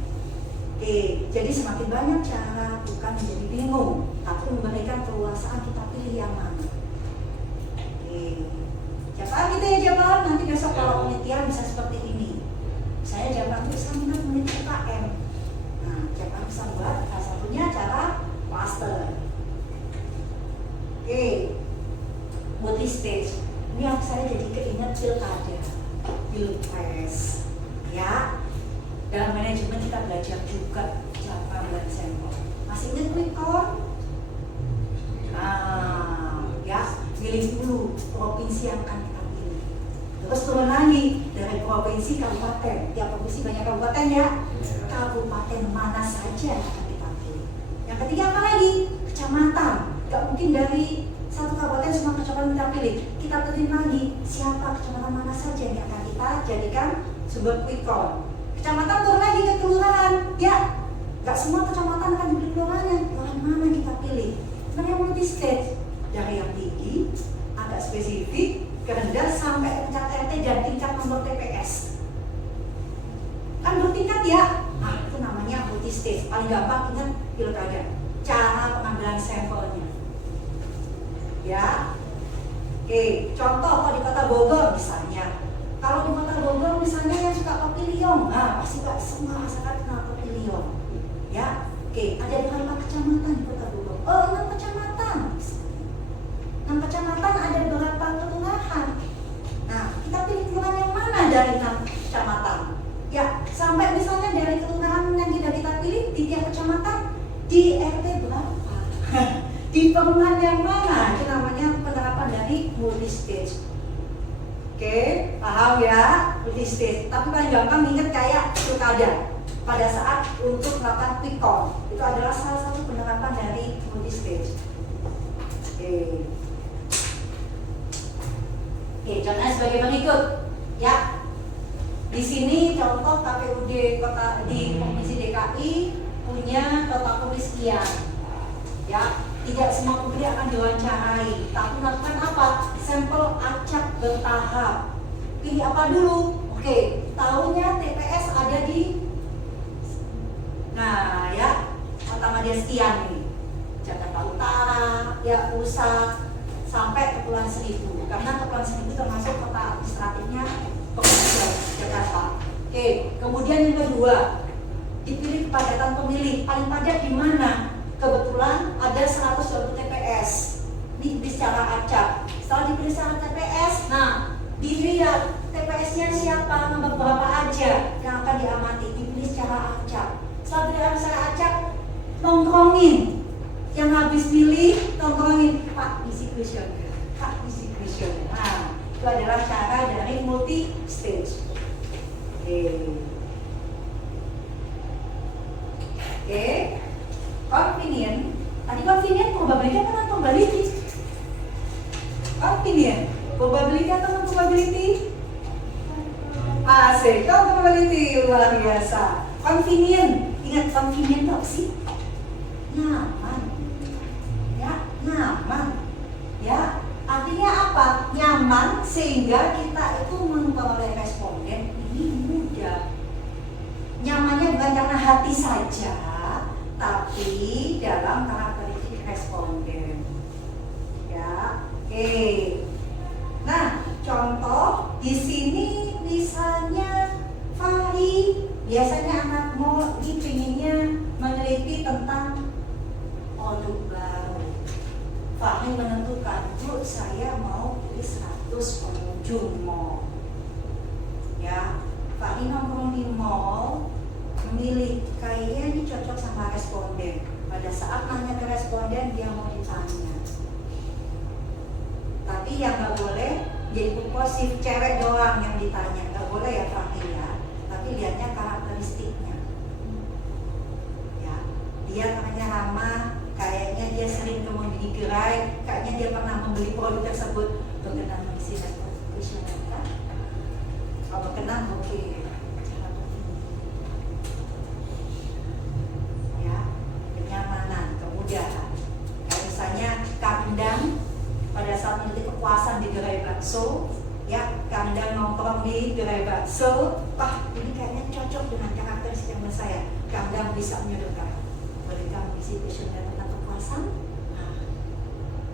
Oke, jadi semakin banyak cara, bukan menjadi bingung, tapi memberikan keluasaan kita pilih yang mana. Oke, Japar gitu ya Japar, nanti besok kalau penelitian bisa seperti ini. Saya Japar bisa minat meneliti UKM. Nah, Japar bisa buat salah satunya cara cluster. Oke, multi stage. Ini yang saya jadi keinget pilkada, pilpres, ya. Dalam manajemen kita belajar juga Japar dan sampel. Masih ingat quick count? Ya, pilih dulu provinsi yang akan kita pilih. Terus turun lagi dari provinsi kabupaten. Tiap provinsi banyak kabupaten ya. Kabupaten mana saja yang akan kita pilih. Yang ketiga apa lagi? Kecamatan. Gak mungkin dari satu kabupaten semua kecamatan kita pilih. Kita pilih lagi siapa kecamatan mana saja yang akan kita jadikan sumber quick count. Kecamatan turun lagi ke kelurahan. Ya, gak semua kecamatan akan diberi kelurahannya. Kelurahan mana kita pilih? Sebenarnya multi stage. Dari yang tinggi, agak spesifik, ke rendah sampai tingkat RT dan tingkat nomor TPS. Kan bertingkat ya? Nah, itu namanya multi stage. Paling gampang ingat pilkada. Cara pengambilan sampelnya. Ya. Oke, contoh kalau di kota Bogor misalnya. Kalau di kota Bogor misalnya yang suka kopi liong, nah pasti gak semua masyarakat kenal kopi liong. Ya. Oke, ada berapa kecamatan di kota Bogor? Oh, 6 kecamatan. 6 kecamatan ada berapa kelurahan? Nah, kita pilih kelurahan yang mana dari 6 kecamatan? Ya, sampai misalnya dari kelurahan yang kita pilih di tiap kecamatan di RT berapa? Di perumahan yang mana? Itu namanya penerapan dari dari multistage. Oke, paham ya? Multistage. Tapi paling gampang ingat kayak pilkada. Pada saat untuk melakukan quick count, itu adalah salah satu penerapan dari multistage. Oke. Oke, contohnya sebagai berikut. Ya, di sini contoh KPUD kota di Provinsi DKI punya kotak tulis sekian. Ya, tidak semua pembeli akan diwawancarai, tapi melakukan apa? Sampel acak bertahap. Pilih apa dulu? Oke, tahunya TPS ada di, nah ya, pertama dia sekian nih, Jakarta Utara, ya pusat, sampai Kepulauan Seribu. Karena Kepulauan Seribu termasuk kota administratifnya Provinsi Jakarta. Oke, kemudian yang kedua, dipilih kepadatan pemilih. Paling padat di mana? Kebetulan ada 120 TPS. Dipilih secara acak. Setelah dipilih secara TPS, nah dilihat TPS-nya siapa, nomor berapa aja yang akan diamati. Dipilih secara acak. Setelah dipilih secara acak, nongkrongin. Yang habis pilih, nongkrongin. Pak, isi kuesioner. Pak, isi kuesioner. Nah, itu adalah cara dari multi stage. Oke. Convenient. Tadi convenient probability atau non probability? Convenient. Probability atau non probability? Asik, non probability luar biasa. Convenient. Ingat convenient itu apa sih? Nyaman. Ya, nyaman. Ya, artinya apa? Nyaman sehingga kita itu memperoleh responden ini mudah. Nyamannya bukan karena hati saja, tapi dalam karakteristik responden. Ya, oke. Nah, contoh di sini misalnya Fahri, biasanya anak mau ini pengennya meneliti tentang produk baru. Fahri menentukan, Bu, saya mau beli 100 pengunjung mall. Ya, Fahri nongkrong di mall, memilih kayaknya ini cocok sama responden. Pada saat nanya ke responden dia mau ditanya. Tapi yang nggak boleh jadi impulsif, cewek doang yang ditanya, nggak boleh ya Fahri ya. Tapi lihatnya karakteristiknya. Ya, dia orangnya ramah, kayaknya dia sering mengunjungi gerai, kayaknya dia pernah membeli produk tersebut. Berkenan mengisi kuesioner kan? Kalau berkenan oke. Pada saat meneliti kepuasan di gerai bakso, ya, Kandang nongkrong di gerai bakso, ini kayaknya cocok dengan karakteristik yang saya. Kandang bisa menyodorkan, berikan isi kuesioner tentang kepuasan. Nah,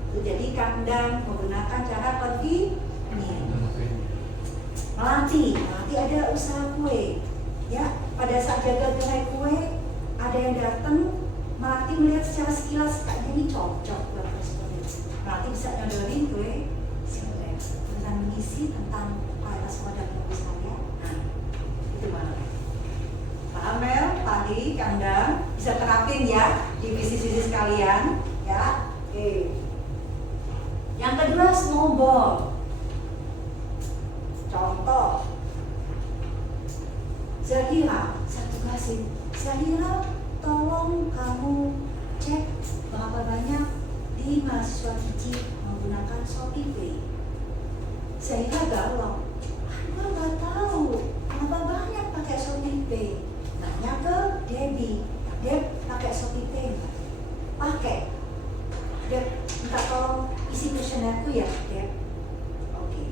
itu jadi Kandang menggunakan cara melatih ada usaha kue, ya. Pada saat jaga gerai kue, ada yang datang, melatih melihat secara sekilas kayaknya ini cocok buat responden. Melatih bisa nyodorin kue dengan mengisi tentang kualitas produk kopi saya. Nah, itu mana? Paham Mel, Pagi, Kandang, bisa terapin ya di bisnis-bisnis kalian, ya. Oke. Yang kedua, snowball. Contoh, Zahira, saya tugasin, Zahira, tolong kamu cek berapa banyak di mahasiswa Cici menggunakan Shopee Pay. Zahira galau, aku nggak tahu berapa banyak pakai Shopee Pay. Nanya ke Debbie, Deb pakai Shopee Pay nggak? Pakai. Deb, minta tolong isi kuesionerku ya, Deb. Oke.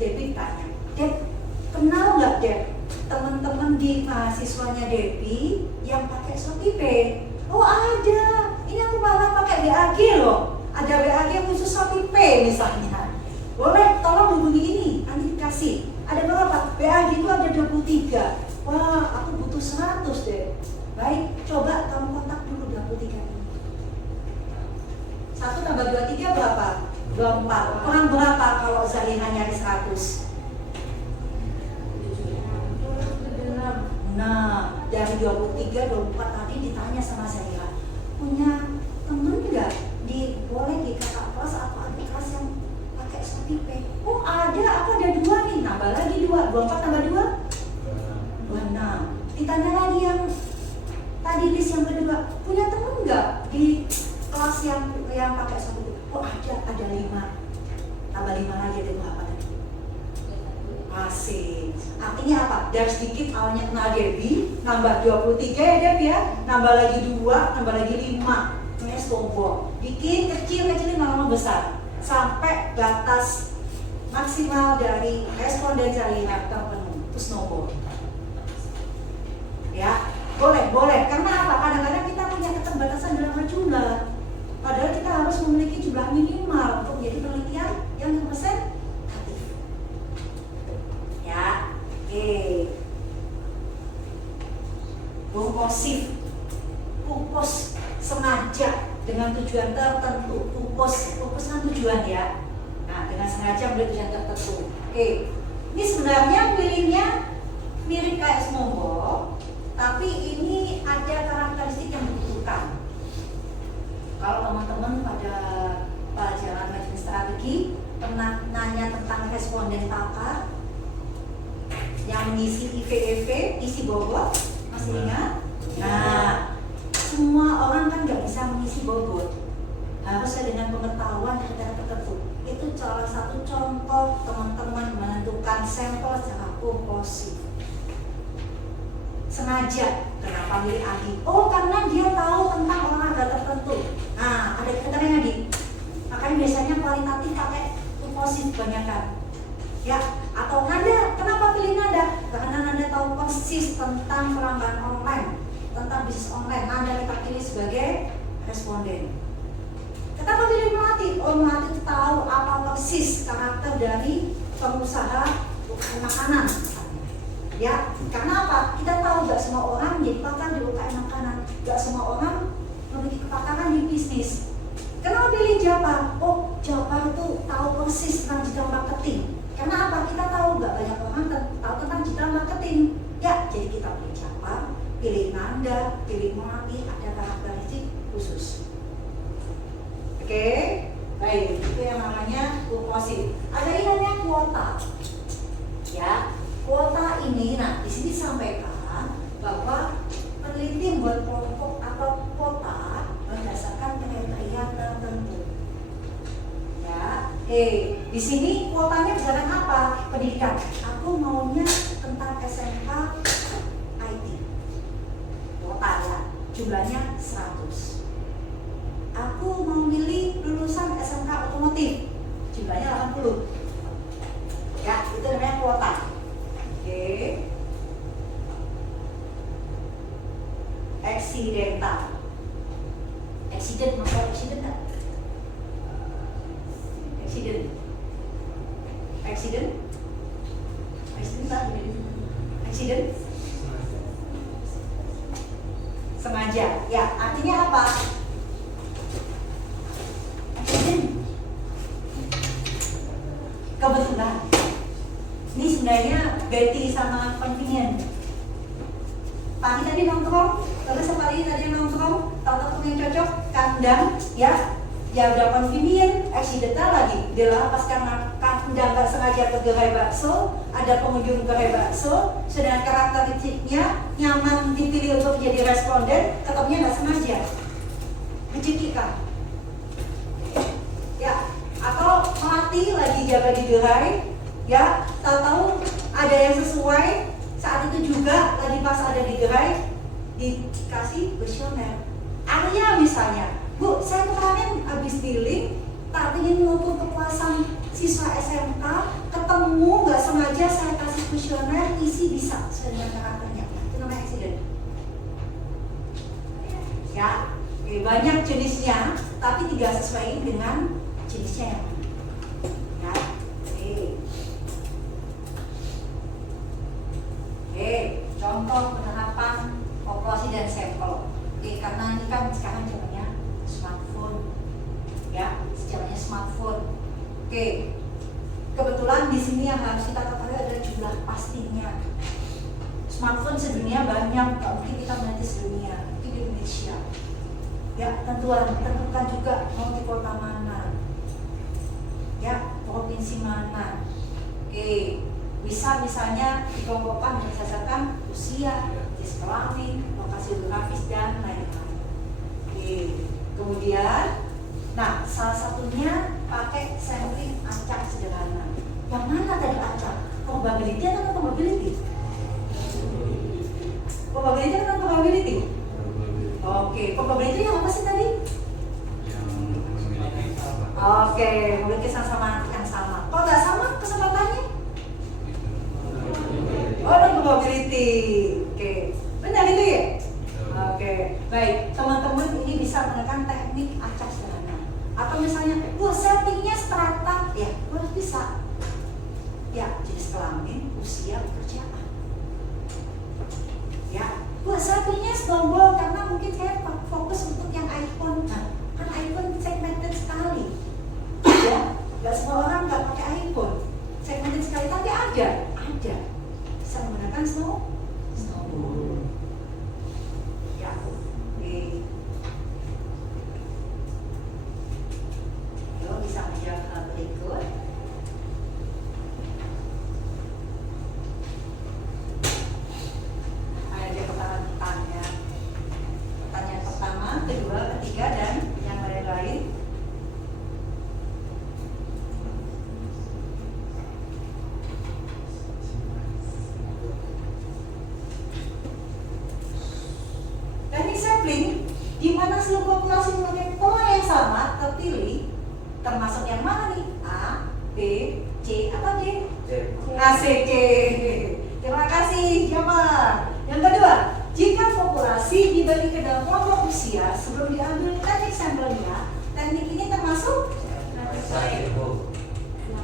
Debbie tanya, Deb, kenal nggak Deb teman-teman di mahasiswanya Debbie yang pakai Shopee Pay? Oh ada, ini aku malah pakai BAG loh. Ada BAG khusus Shopee Pay misalnya. Boleh tolong hubungi ini, nanti dikasih. Ada berapa? BAG itu ada 23. Wah, aku butuh 100 deh. Baik, coba kamu kontak dulu 23 ini. 1 tambah 23 berapa? 24. Kurang berapa kalau Zahira nyari 100? Nah, dari 23, 24 tadi ditanya sama Zahira, punya temen nggak boleh di kakak kelas atau adik kelas yang IP. Oh ada, aku ada 2 nih, nambah lagi 2, 24 tambah 2, 26. Ditanya lagi yang tadi list yang kedua, punya temen nggak di kelas yang pakai satu? Oh ada 5, tambah 5 lagi ada berapa tadi? Asik. Artinya apa? Dari sedikit awalnya kenal Debbie, nambah 23 ya Deb ya, nambah lagi 2, nambah lagi 5. Namanya snowball. Bikin kecil-kecil lama-lama besar sampai batas maksimal dari responden jaringan terpenuhi. Itu snowball. Ya, boleh. Karena apa? Kadang-kadang kita punya keterbatasan dalam jumlah. Padahal kita harus memiliki jumlah minimal untuk menjadi penelitian yang representatif. Ya, oke. Purposif, purpose sengaja dengan tujuan tertentu. Purpose kan tujuan ya. Nah, dengan sengaja memiliki tujuan tertentu. Oke, ini sebenarnya pilihnya mirip kayak snowball, tapi ini ada karakteristik yang dibutuhkan. Kalau teman-teman pada pelajaran manajemen strategi pernah nanya tentang responden pakar yang mengisi IVEV, isi bobot, masih ingat? Nah, semua orang kan nggak bisa mengisi bobot, harusnya dengan pengetahuan kriteria tertentu. Itu salah satu contoh teman-teman menentukan sampel secara purposif. Sengaja, kenapa milih Adi? Oh, karena dia tahu tentang olahraga tertentu. Nah, ada kriterianya di. Makanya biasanya kualitatif pakai purposif kebanyakan. Ya, atau Nanda, kenapa pilih Nanda? Karena Nanda tahu persis tentang pelanggan online, tentang bisnis online. Nanda kita pilih sebagai responden. Kenapa pilih Melati? Oh, Melati tahu apa persis karakter dari pengusaha makanan. Ya, karena apa? Kita tahu gak semua orang menjadi pakar di UKM makanan, gak semua orang memiliki kepakaran di bisnis. Kenapa pilih Japa? Oh, Japa itu tahu persis tentang digital marketing. Karena apa? Kita tahu gak banyak orang tahu tentang digital marketing. Ya, jadi kita pilih Japa, pilih Nanda, pilih Melati, ada karakteristik khusus. Oke, baik, itu yang namanya purposif. Ada yang namanya kuota. Ya, kuota ini, nah di sini disampaikan bahwa peneliti membuat kelompok atau kuota berdasarkan kriteria tertentu. Ya, di sini kuotanya berdasarkan apa? Pendidikan. Aku maunya tentang SMK IT. Kuota ya, jumlahnya 100. Aku mau milih lulusan SMK otomotif, jumlahnya 80. Ya, itu namanya kuota. Oke. Accidental. Accident, apa accident tak? Accident. Accident. Accident tak? Accident. Sengaja. Ya, artinya apa? Accident. Kebetulan. Ini sebenarnya Betty sama convenient. Pagi tadi nongkrong, terus sekali tadi nongkrong, tahu-tahu yang cocok, kandang, ya udah convenient, accidental lagi. Dia pas karena kandang gak sengaja ke gerai bakso, ada pengunjung gerai bakso, sedangkan karakteristiknya nyaman dipilih untuk menjadi responden, ketemunya gak sengaja, rezeki kan? Ya, atau Melati lagi jaga di gerai. Ya, tahu-tahu ada yang sesuai saat itu juga lagi pas ada di gerai dikasih kuesioner. Artinya misalnya, Bu, saya kemarin habis billing, tak ingin mengukur kepuasan siswa SMK, ketemu nggak sengaja saya kasih kuesioner, isi bisa sesuai dengan karakternya. Itu namanya accident. Ya, banyak jenisnya, tapi tidak sesuai dengan jenisnya yang mana. Ya, contoh penerapan populasi dan sampel. Karena ini kan sekarang zamannya smartphone, ya, zamannya smartphone. Kebetulan di sini yang harus kita ketahui adalah jumlah pastinya. Smartphone sedunia banyak, nggak mungkin kita meneliti sedunia, mungkin di Indonesia. Ya, tentukan juga mau di kota mana. Ya, provinsi mana. Oke, bisa misalnya dikelompokkan berdasarkan usia, jenis kelamin, lokasi geografis dan lain-lain. Oke, kemudian, nah salah satunya pakai sampling acak sederhana. Yang mana tadi acak? Probability atau probability? Probability atau probability? Oke, probability yang apa sih tadi? Oke, memiliki sama yang sama. Kalau nggak sama kesempatannya? Oh, ada probability. Oke, benar itu ya? Oke, baik. Teman-teman ini bisa menggunakan teknik acak sederhana. Atau misalnya, settingnya strata, ya, harus bisa. Ya, jenis kelamin, usia, pekerjaan. Ya, settingnya snowball karena mungkin saya fokus untuk yang iPhone. Nah, kan iPhone segmented sekali. Ya, nggak semua orang nggak pakai iPhone. Segmented sekali, tapi ada. Bisa menggunakan snowball. Ya, oke. Lo bisa menjawab hal berikut. Ada pertanyaan. Pertanyaan pertama, kedua, ketiga, dan yang lain-lain. Teknik sampling, di mana seluruh populasi memiliki pola yang sama terpilih, termasuk yang mana nih? A, B, C, atau D? A, C, D. Terima kasih, Jamal. Yang kedua, jika populasi dibagi ke dalam kelompok usia sebelum diambil teknik sampelnya, teknik ini termasuk?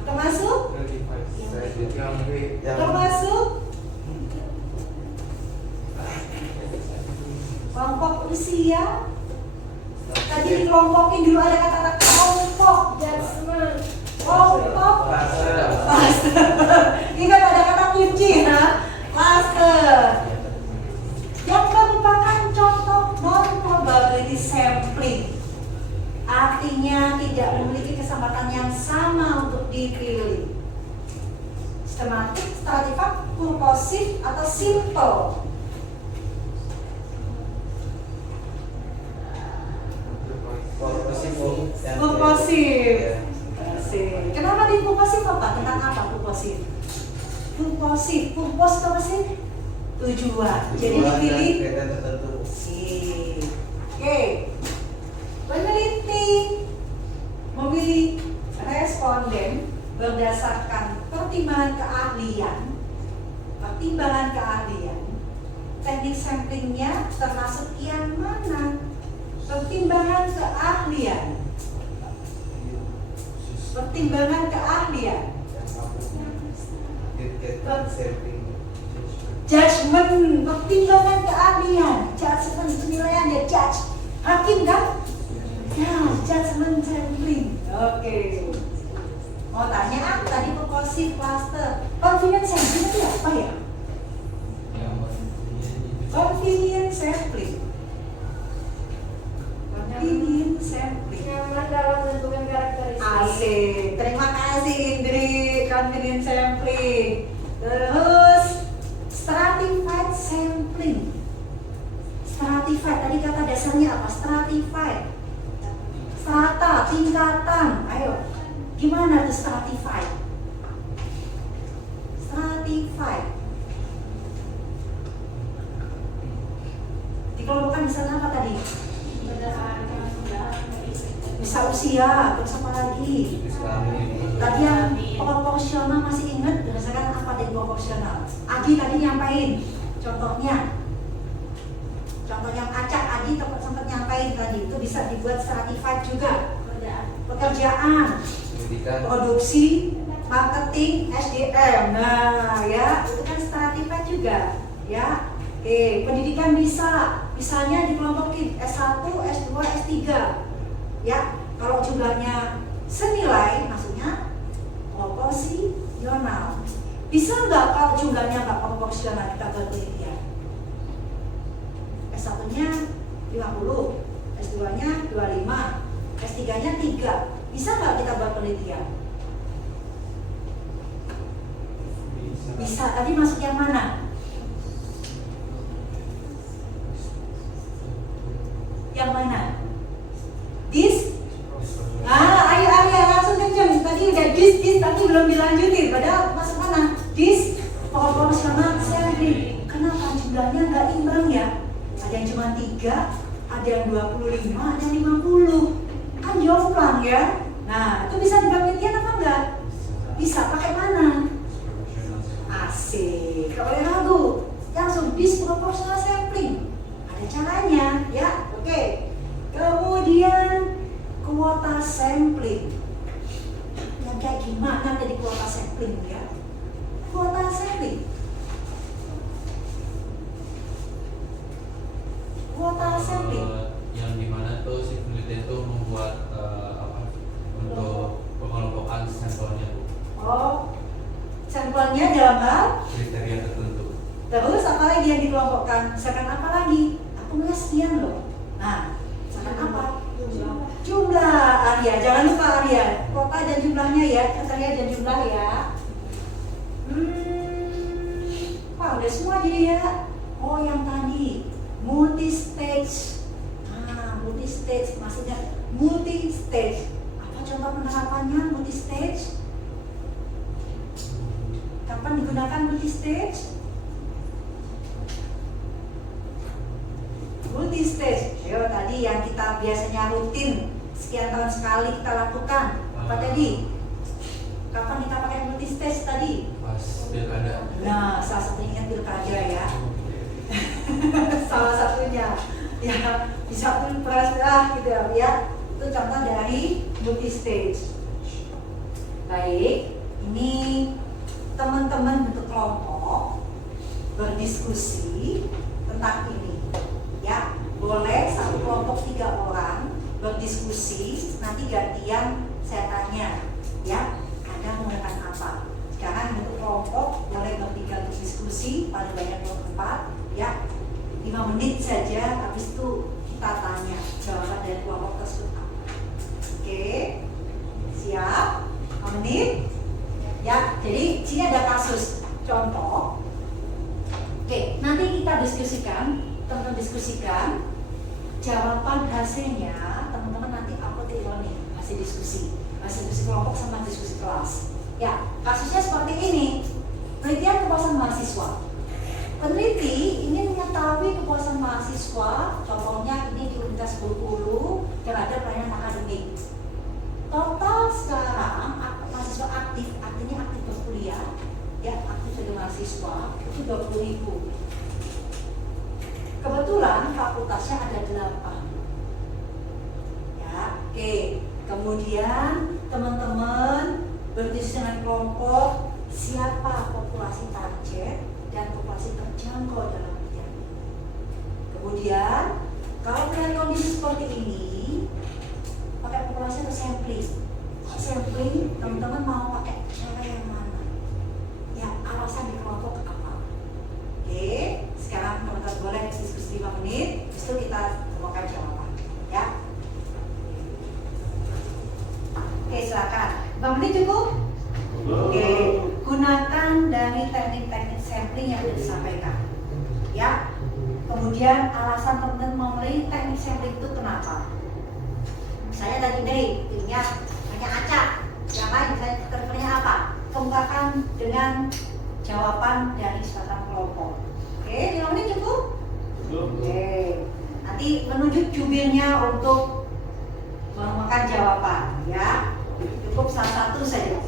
Termasuk? Termasuk? Kelompok usia. Tadi dikelompokin dulu, ada kata-kata kelompok. Judgment. Kelompok. Ini kan ada kata kunci, ya. Cluster. Yang merupakan contoh non-probability sampling. Artinya tidak memiliki kesempatan yang sama untuk dipilih. Sistematik, stratifak, purposif, atau simple. Purposif. Kenapa di purposif apa? Tentang apa purposif? Purposif apa sih? Tujuan. Jadi dipilih. Oke. Peneliti memilih responden berdasarkan pertimbangan keahlian. Teknik samplingnya termasuk yang mana? Pertimbangan keahlian. Judgment, pertimbangan keahlian. Judgment penilaian ya, judge. Hakim kan? Ya, judgment sampling. Oke. Mau tanya tadi purposif, cluster. Convenience sampling itu apa ya? Convenience sampling. Nyaman dalam menentukan karakteristik. Asik. Terima kasih Indri. Convenience sampling. Terus stratified sampling. Stratified, tadi kata dasarnya apa? Stratified. Strata, tingkatan. Ayo, gimana tuh stratified? Dikelompokkan misalnya apa tadi? Bisa usia, terus apa lagi? Tadi yang proporsional masih ingat berdasarkan apa dari proporsional? Adi tadi nyampain contohnya. Contoh yang acak Adi sempat nyampain tadi, itu bisa dibuat stratified juga. Pekerjaan, produksi, marketing, SDM. Nah, ya, itu kan stratified juga, ya. Oke, pendidikan bisa, misalnya dikelompokin S1, S2, S3. Ya, kalau jumlahnya senilai, maksudnya proporsional. Bisa nggak kalau jumlahnya nggak proporsional kita buat penelitian? S1-nya 50, S2-nya 25, S3-nya 3. Bisa nggak kita buat penelitian? Bisa, tadi masuk yang mana? Yang mana? Dis? Ayo langsung kenceng. Tadi udah dis, tapi belum dilanjutin. Padahal masuk mana? Dis, proporsional sampling. Kenapa jumlahnya nggak imbang ya? Ada yang cuma 3, ada yang 25, ada yang 50. Kan jomplang ya. Nah, itu bisa dibangkitin apa enggak? Bisa, pakai mana? Asik. Kalau yang ragu, langsung disproportional sampling. Ada caranya, ya. Oke. Kemudian kuota sampling. Yang kayak gimana tadi kuota sampling ya? Kuota sampling. Kuota sampling. Yang dimana tuh si penelitian tuh membuat untuk pengelompokan sampelnya Bu. Oh, sampelnya dalam hal Kriteria tertentu. terus apa lagi yang dikelompokkan? Misalkan apa lagi? Aku melihat sekian loh. Nah, misalkan apa? Jumlah Arya, jangan lupa Arya. Kota dan jumlahnya ya, kriteria dan jumlah ya. Wah, udah semua jadi ya. Oh, yang tadi multi stage. Nah, multi stage maksudnya multi stage. Apa contoh penerapannya multi stage? Kapan digunakan multi stage? Multi stage. Ayo tadi yang kita biasanya rutin sekian tahun sekali kita lakukan. Apa tadi? Kapan kita pakai multi stage tadi? Pas pilkada. Nah, salah satunya pilkada ya. Salah satunya ya bisa pilpres gitu ya. Itu contoh dari multi stage. Baik, ini teman-teman bentuk kelompok berdiskusi tentang ini ya. Boleh satu kelompok 3 orang berdiskusi, nanti gantian saya tanya ya, Anda menggunakan apa. Sekarang bentuk kelompok boleh bertiga berdiskusi, paling banyak 24 ya, 5 menit saja, habis itu kita tanya jawaban dari kelompok tersebut apa. Oke, siap? 5 menit ya. Jadi sini ada kasus contoh. Oke, nanti kita diskusikan, teman-teman diskusikan jawaban hasilnya, teman-teman nanti upload di e-learning hasil diskusi kelompok sama diskusi kelas. Ya, kasusnya seperti ini. Penelitian kepuasan mahasiswa. Peneliti ingin mengetahui kepuasan mahasiswa, contohnya ini di Universitas Bengkulu terhadap pelayanan akademik. Total sekarang mahasiswa aktif, artinya aktif berkuliah, ya aktif sebagai mahasiswa itu 20.000. Kebetulan fakultasnya ada 8. Ya, oke. Kemudian teman-teman berdiskusi dengan kelompok siapa populasi target dan populasi terjangkau dalam penelitian. Kemudian kalau melihat kondisi seperti ini, pakai populasi atau sampling? Sampling, teman-teman mau pakai cara yang mana? Ya, alasan di kelompok apa? Oke, sekarang teman-teman boleh diskusi 5 menit, habis itu kita temukan jawaban. Ya. Oke, silakan. 5 menit cukup? Oke, gunakan dari teknik-teknik sampling yang sudah disampaikan. Ya. Kemudian alasan teman-teman mau memilih teknik sampling itu kenapa? Saya tadi deh, timnya hanya acak. Yang lain saya terpernya apa? Kemukakan dengan jawaban dari suatu kelompok. Oke, 5 menit cukup? Oke. Nanti menunjuk jubirnya untuk mengemukakan jawaban, ya. Cukup salah satu saja.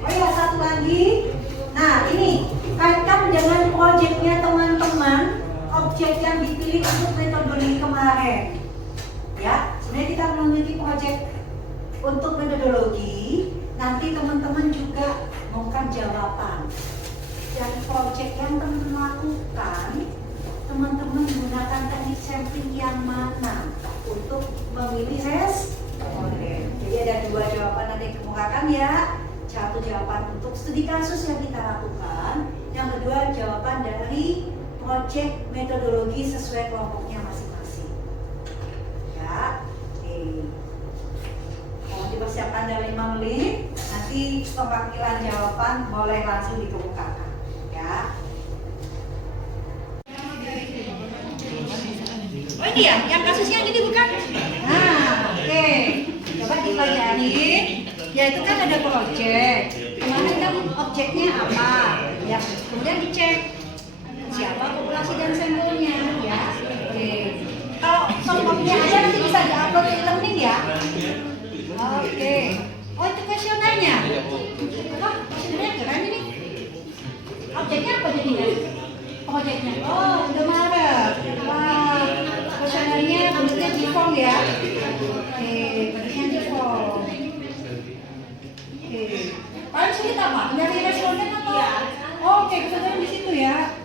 Oh ya, satu lagi. Nah, ini kaitkan dengan proyeknya teman-teman, objek yang dipilih untuk metodologi kemarin. Ya, sebenarnya kita memiliki proyek untuk metodologi. Nanti teman-teman juga melakukan jawaban dari proyek yang teman-teman lakukan. Teman-teman menggunakan teknik sampling yang mana untuk memilih responden. Jadi ada 2 jawaban nanti kemukakan. kemukakan ya. Satu jawaban untuk studi kasus yang kita lakukan, yang kedua jawaban dari proyek metodologi sesuai kelompoknya masing-masing. Ya, oke. Mau dipersiapkan dari 5 menit, nanti perwakilan jawaban boleh langsung dikemukakan. Ya. Oh ini ya, yang kasusnya ini bukan? Nah, oke. Coba dipelajari. Ya itu kan ada proyek. Kemarin kan objeknya apa? Ya, kemudian dicek siapa populasi dan sampelnya. Ya, oke. Kalau software-nya ada nanti bisa diupload ke e-learning ya. Oke. Oh itu kuesionernya. Wah, kuesionernya keren ini. Objeknya apa jadinya? Objeknya. Oh, udah Maret. Wah, kuesionernya bentuknya G-form ya. Oke, bentuknya G-form. Oke. Paling sulit apa? Nyari responden atau? Iya. Oh, oke, kebetulan di situ ya.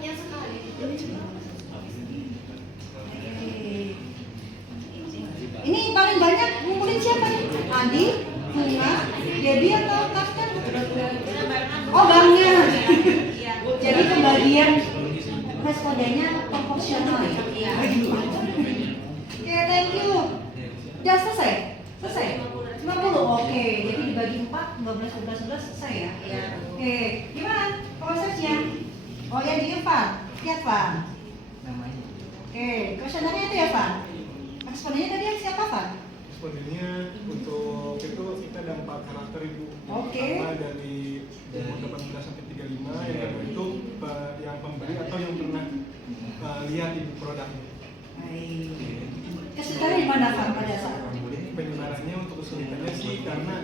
Ini paling banyak ngumpulin siapa nih? Adi, Bunga, Debbie atau Kaftan? Oh, banknya. Jadi pembagian respondennya proporsional ya? Oke, thank you. Udah selesai? Selesai? 50? Oke, jadi dibagi 4, 12, 12, 11 selesai ya? Iya. Oke, gimana prosesnya? Oh ya, di Van. Lihat Van. Oke, kuesionernya itu ya Van? Respondennya tadi siapa Van? Respondennya untuk itu kita ada 4 karakter Ibu. Oke. Pertama dari umur 18 sampai 35, yang kedua itu yang pembeli atau yang pernah lihat Ibu produknya. Baik. Kesulitannya di mana Van pada saat? Penyebarannya untuk kesulitannya sih karena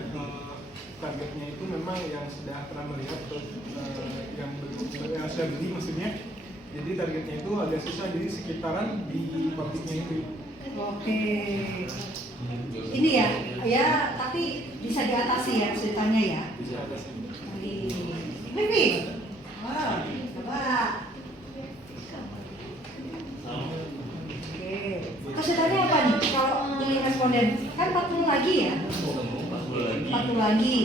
targetnya itu memang yang sudah pernah melihat atau yang sudah beli maksudnya. Jadi targetnya itu agak susah, jadi sekitaran di pabriknya itu. Oke. Ini ya, ya tapi bisa diatasi ya kesulitannya ya. Bisa atasi. Vivi. Wow, coba. Oke. Kesulitannya apa nih kalau pilih responden? Kan 40 lagi ya? 40 lagi.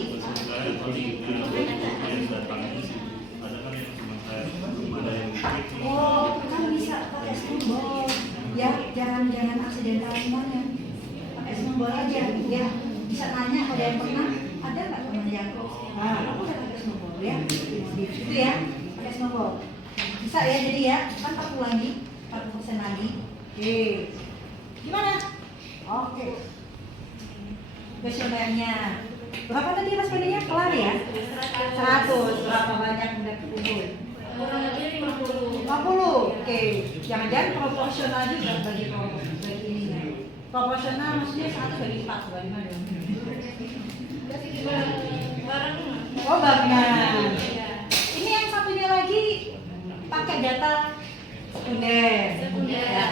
Oh, kan bisa pakai snowball. Ya, jangan aksidental semuanya. Pakai snowball aja, ya. Bisa tanya ada yang pernah, ada nggak teman yang, aku udah pakai snowball ya, gitu ya, pakai snowball. Bisa ya, jadi ya, kan 40 lagi, 40% lagi. Oke, gimana? Oke. Kuesionernya berapa tadi respondennya? Kelar ya? 100. Berapa banyak udah kumpul? Kurang lebih 50. 50. Oke. Jangan-jangan proporsional juga bagi ini. Proporsional maksudnya 1 bagi 4 bagaimana? Berarti kita bareng. Oh, barengan. Ini yang satunya lagi pakai data sekunder. Ya.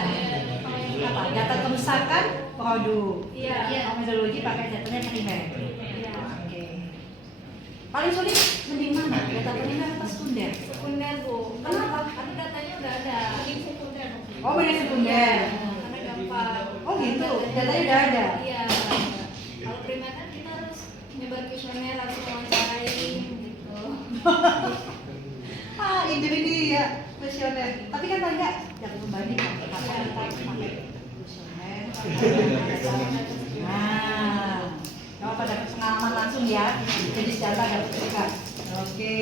Apa? Data kerusakan produk. Iya. Metodologi pakai datanya primer. Iya. Oke. Paling sulit mending mana? Data primer atau sekunder? Sekunder Bu. Kenapa? Karena datanya udah ada. Mending sekunder. Oh, mending sekunder. Karena gampang. Oh gitu, datanya udah ada. Iya. Kalau primer kan kita harus nyebar kuesioner, harus wawancarain gitu. Ini ya kuesioner. Tapi kan paling nggak jangan membanding pakai kuesioner. Nah, kalau pada pengalaman langsung ya, jadi data dapat dekat. Oke,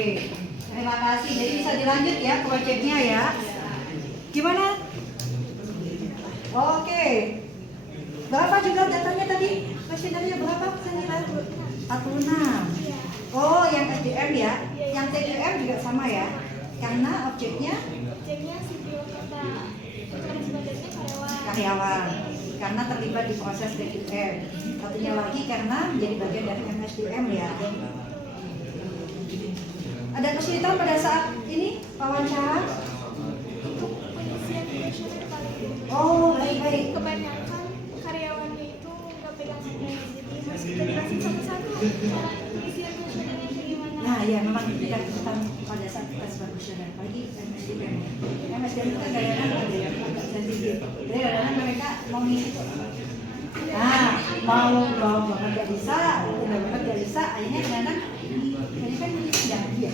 terima kasih. Jadi bisa dilanjut ya proyeknya ya. Gimana? Oke. Berapa juga datanya tadi? Kuesionernya berapa? Saya kira 46. Oh, yang SDM ya. Yang TDM juga sama ya. Karena objeknya sipil kota. Respondennya karyawan. Karena terlibat di proses TDM. Satunya lagi karena menjadi bagian dari MSDM ya. Ada kesulitan pada saat ini wawancara? Pengisian kuesioner paling Oh, baik-baik. kebanyakan karyawannya itu nggak pegang semua, jadi masih kita jelasin satu-satu cara pengisian kuesionernya itu gimana. Nah, ya memang kita kesulitan pada saat kita sebagai kuesioner, apalagi MSDM. MSDM itu kan kadang-kadang ada yang agak sensitif. Jadi kadang-kadang mereka mau ngisi. Nah, mau banget gak bisa, udah banget gak bisa, akhirnya kadang ini kan sedang ya.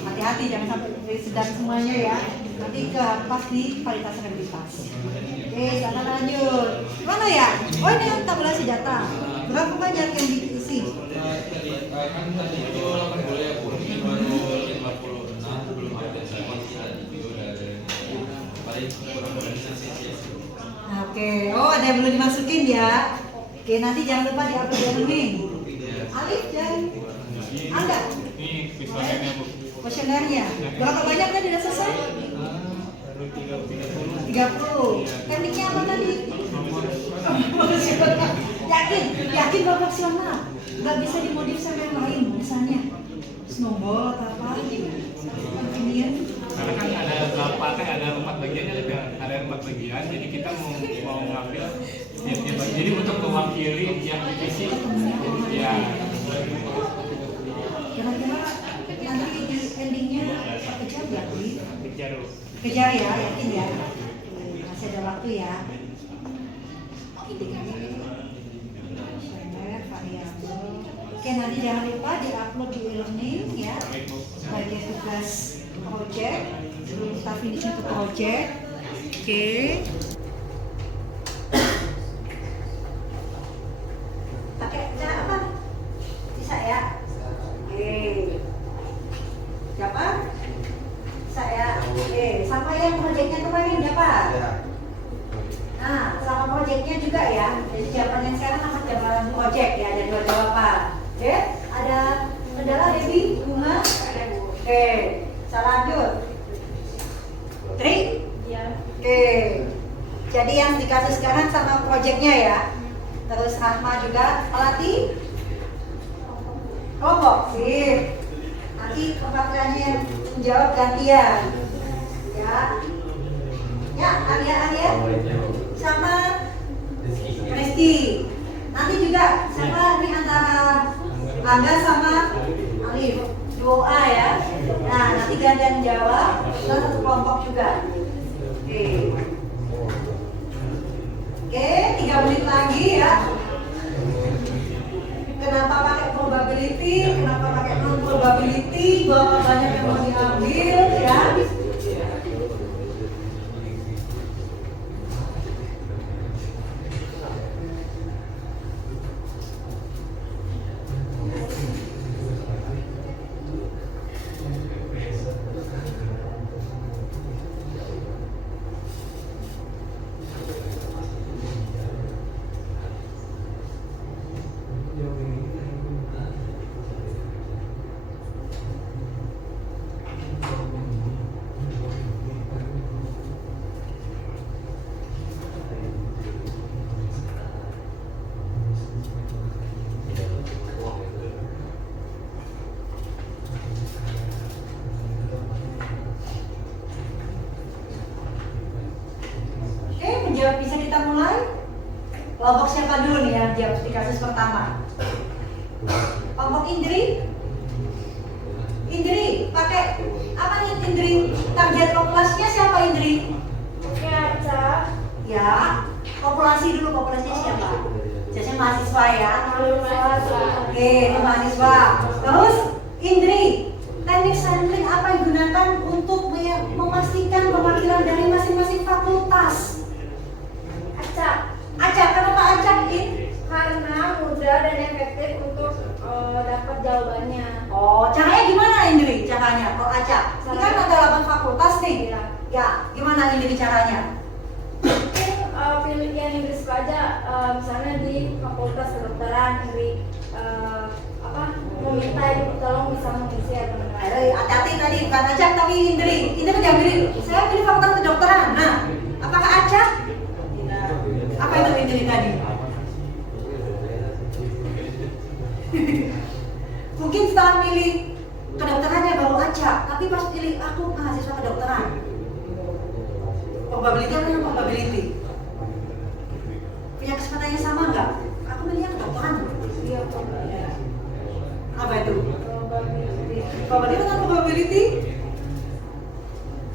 Hati-hati jangan sampai sedang semuanya ya. Nanti ke pas di kualitas rehabilitas. Oke, sana lanjut. Gimana ya? Oh ini yang tabulasi data. Berapa banyak yang diisi? Kan tadi itu 80 ya Bu, ini baru 56 belum ada konsi tadi itu dari paling kurang organisasi ya. Oke, oh ada yang belum dimasukin ya. Oke, nanti jangan lupa di-upload nih. Alif dan Angga. Ini visualnya Bu. Kuesionernya. Berapa banyak tadi udah selesai? Baru 30. 30. Tekniknya apa tadi? Yakin proporsional. Nggak bisa dimodif sama yang lain, misalnya snowball atau apa gitu. Kemudian Karena kan ada berapa kan ada 4 bagian ya, ada 4 bagian. Jadi kita mau ngambil jadi untuk mewakili yang divisi ya. kira-kira nanti di endingnya kejar nggak sih? Kejar. Kejar ya, yakin ya? Masih ada waktu ya. Variabel. Oke, nanti jangan lupa di-upload di e-learning ya sebagai tugas project sebelum kita finish untuk project. Oke. Pakai cara apa? Bisa ya? Oke. Siapa? Bisa ya? Oke. Sama yang projectnya kemarin dapat? Nah, sama projectnya juga ya. Jadi jawaban yang sekarang akan jawaban project ya, ada 2 jawaban. Oke, ada kendala Debbie, Bunga. Oke, salah lanjut. Tri? Iya. Oke. Jadi yang dikasih sekarang sama projectnya ya. Terus Rahma juga, Alati? Kelompok, sip. Nanti keempatnya yang menjawab gantian. Ya. Ya, Arya. Sama Rizky. Nanti juga sama ini antara Angga sama Alif. Duo A ya. Nah, nanti gantian jawab. Kita satu kelompok juga. Oke. Oke, 3 menit lagi ya. Kenapa pakai probability? Kenapa pakai non probability? Berapa banyak yang mau diambil ya? Bisa kita mulai? Kelompok siapa dulu nih yang jawab di kasus pertama? Kelompok Indri? Indri, pakai apa nih Indri? Target populasinya siapa Indri? Ya, Ca. Ya, populasinya siapa? Biasanya mahasiswa ya? Oke, itu mahasiswa. Terus Indri, teknik sampling apa yang digunakan untuk memastikan perwakilan dari masing-masing fakultas? Acak, kenapa acak ini? Karena mudah dan efektif untuk dapat jawabannya. Oh, caranya gimana Indri? Caranya kalau acak? Ini kan ada 8 fakultas nih. Iya. Ya, gimana Indri caranya? Mungkin pilih yang Inggris aja, misalnya di fakultas kedokteran, Indri meminta ibu tolong bisa mengisi atau Hati-hati tadi, bukan acak tapi Indri. Indri kan jawab Indri. Saya pilih fakultas kedokteran. Nah, apakah acak? Apa itu Indri tadi? Mungkin setelah milih kedokterannya baru acak, tapi pas pilih aku mahasiswa kedokteran. Probability apa yang probability? Punya kesempatannya sama nggak? Aku milihnya kedokteran. Iya, Apa itu? probability. Probability atau probability?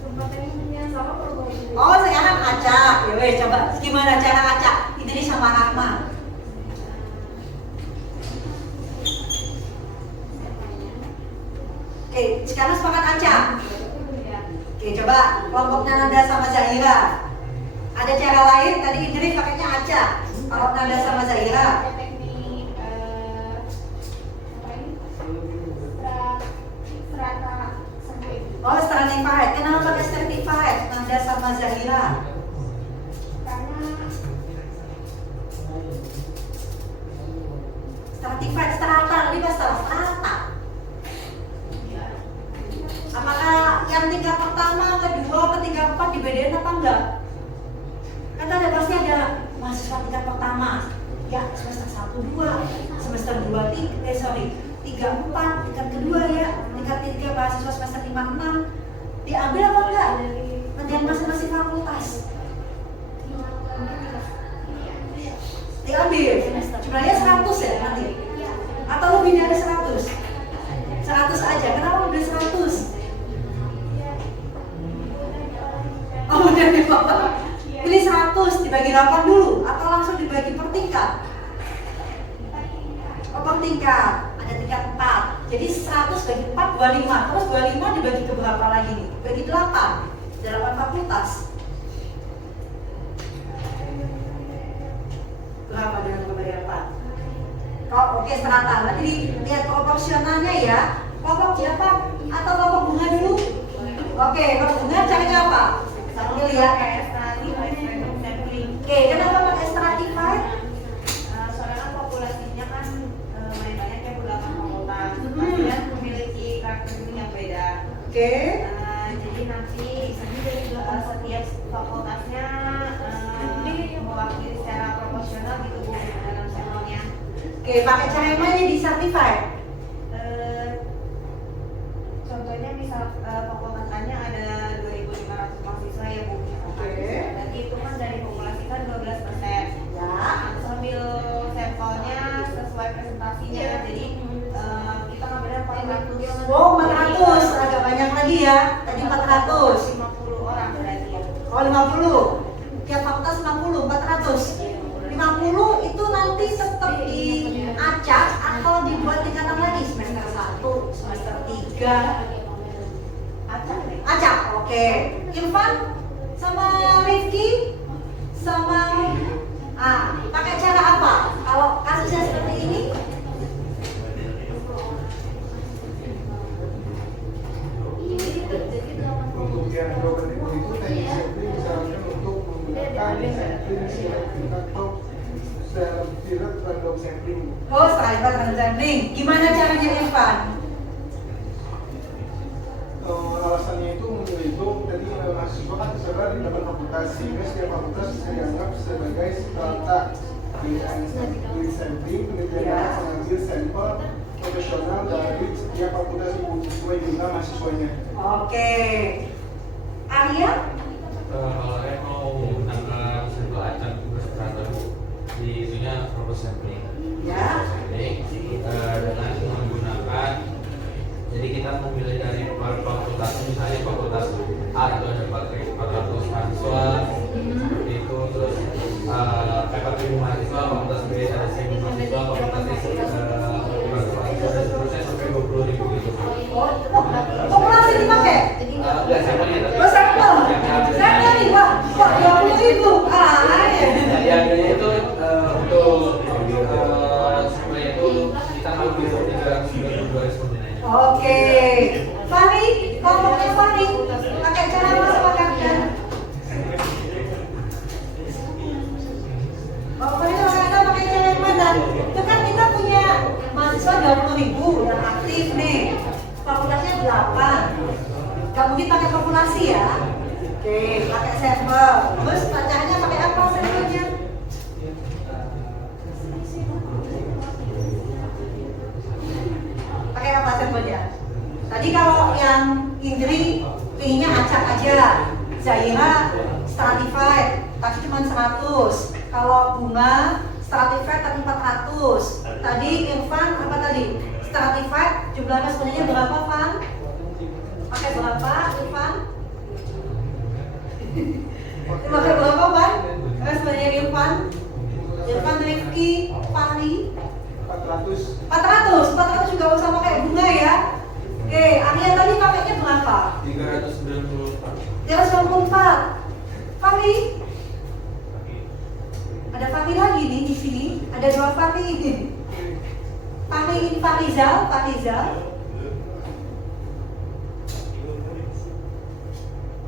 Kesempatannya sama probability. Oh, sekarang acak. Ya weh, coba gimana cara acak? Ini sama Rahma. Sekarang sepakat acak. Oke, coba kelompoknya Nanda sama Zahira. Ada cara lain, tadi Idris pakainya acak. Kalau Nanda sama Zahira, teknik apa ini? Strata sampai oh stratified. Kenapa pakai stratified? Nanda sama Zahira. karena Stratified, strata, lebih bahasa strata. Apakah yang tingkat pertama, kedua, ketiga, empat dibedain apa enggak? Kan ada pasti ada mahasiswa tingkat pertama, ya semester 1, 2, semester 2, 3, 4, tingkat kedua ya, tingkat 3 mahasiswa semester 5, 6 diambil apa enggak? Nantian masing-masing fakultas diambil, jumlahnya 100 ya nanti? Atau lebih dari 100? 100 aja, kenapa lebih 100? Oh udah nih Bapak, pilih 100 dibagi 8 dulu atau langsung dibagi per tingkat? Oh per tingkat, ada tingkat 4. Jadi 100 bagi 4, 25. Terus 25 dibagi ke berapa lagi nih? Bagi 8, 8 fakultas. Berapa dengan pemberian 4? Oh oke, serata. Nanti lihat proporsionalnya ya. Kelompok siapa? Atau kelompok bunga dulu? Oke, kelompok bunga caranya apa? Sambil lihat. Oke, kenapa pakai stratified? Soalnya kan populasinya kan lumayan banyak ya, beberapa fakultas dan memiliki karakteristik yang beda. Oke. Jadi nanti setiap fakultasnya mewakili secara proporsional gitu Bu dalam sampelnya. Oke, pakai cara yang mana di stratified? Contohnya misal fakultas A-nya ada 2.500 mahasiswa ya Bu. Oke. Berarti itu kan dari populasi kan 12%. Ya. Sambil sampelnya sesuai presentasinya. Jadi kita ngambilnya 400. Wow, 400, agak banyak lagi ya. Tadi 400. 50 orang berarti ya. Oh, 50. Tiap fakultas 50, 400. 50 itu nanti tetap diacak atau dibuat tingkatan lagi semester 1, semester 3. Acak, oke. Irfan sama Rifki sama pakai cara apa? Kalau kasusnya seperti ini? Untuk yang global itu teknik sampling misalnya untuk menggunakan sampling selective atau field random sampling. Oh, stratified random sampling. Gimana caranya Irfan? Alasannya itu menghitung tadi mahasiswa kan tersebar di 8 fakultas, sehingga setiap fakultas bisa dianggap sebagai strata dengan sampling. Penelitian akan mengambil sampel profesional dari setiap fakultas itu sesuai jumlah mahasiswanya. Oke. Arya? Kalau saya mau menggunakan sampel acak berstrata di itunya proper sampling. Ya. Dengan menggunakan, jadi kita memilih dari fakultas, misalnya fakultas A itu ada 400 mahasiswa, itu terus 4.000 mahasiswa, fakultas B ada 1.000 mahasiswa, fakultas C 500 mahasiswa, dan seterusnya sampai 20.000 gitu. Populasi dipakai? Enggak, sampelnya tapi Oh, sampel. Sampel nih, Pak. Kok 20.000? ya itu untuk sampelnya itu kita ambil 392 seperti ini. Oke. Fahri, kelompoknya Fahri. Pakai cara apa sepakatnya? Oh, Fahri pakai cara yang mana? Itu kan kita punya mahasiswa 20.000 yang aktif nih. Fakultasnya 8. Gak mungkin pakai populasi ya. Oke, pakai sampel. Terus caranya pakai apa sampelnya? Pakai apa sampelnya? Tadi kalau yang Indri pinginnya acak aja, Zahira stratified, tapi cuma 100. Kalau Bunga stratified tapi 400. Tadi Irfan apa tadi? Stratified jumlahnya sebenarnya berapa, Van? Pakai berapa, Irfan? Pakai berapa, Van? Sebenarnya Irfan, Rifki, Fahri 400. 400 juga sama kayak Bunga ya. Oke, Arya tadi pakainya berapa? 394. 394. Fahri? Ada Fahri lagi nih di sini. Ada 2 Fahri ini. Farizal.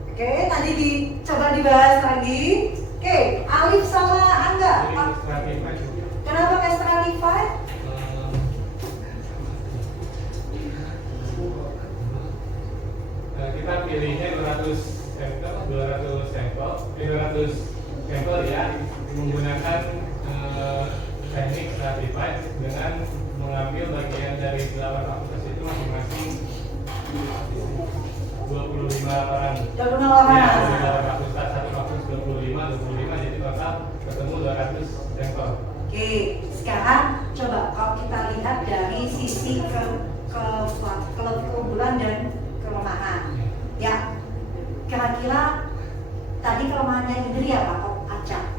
Oke, tadi coba dibahas lagi. Oke, Alif sama Angga. Kenapa ke stratified? Kita pilihnya 200 sampel ya, menggunakan teknik stratified dengan mengambil bagian dari 8 fakultas itu masing-masing 25 orang. 25 orang. Ya, dari 8 fakultas, satu fakultas 25, jadi total ketemu 200 sampel. Oke, sekarang coba kalau kita lihat dari sisi keunggulan dan kelemahan. Ya, kira-kira tadi kelemahannya Indri apa? Acak.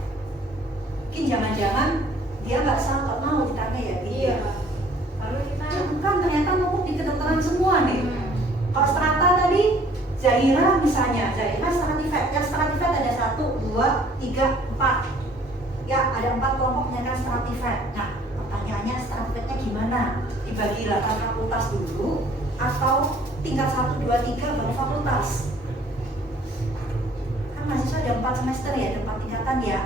Mungkin jangan-jangan dia nggak sanggup mau ditanya ya. Iya. Lalu kita Kan ternyata mau di kedokteran semua nih. Kalau strata tadi Zahira misalnya, Zahira stratified. Yang stratified ada 1, 2, 3, 4. Ya, ada 4 kelompoknya kan stratified. Nah, pertanyaannya stratifiednya gimana? Dibagi 8 fakultas dulu atau tingkat 1, 2, 3 baru fakultas? Kan mahasiswa ada 4 semester ya, ada 4 tingkatan ya.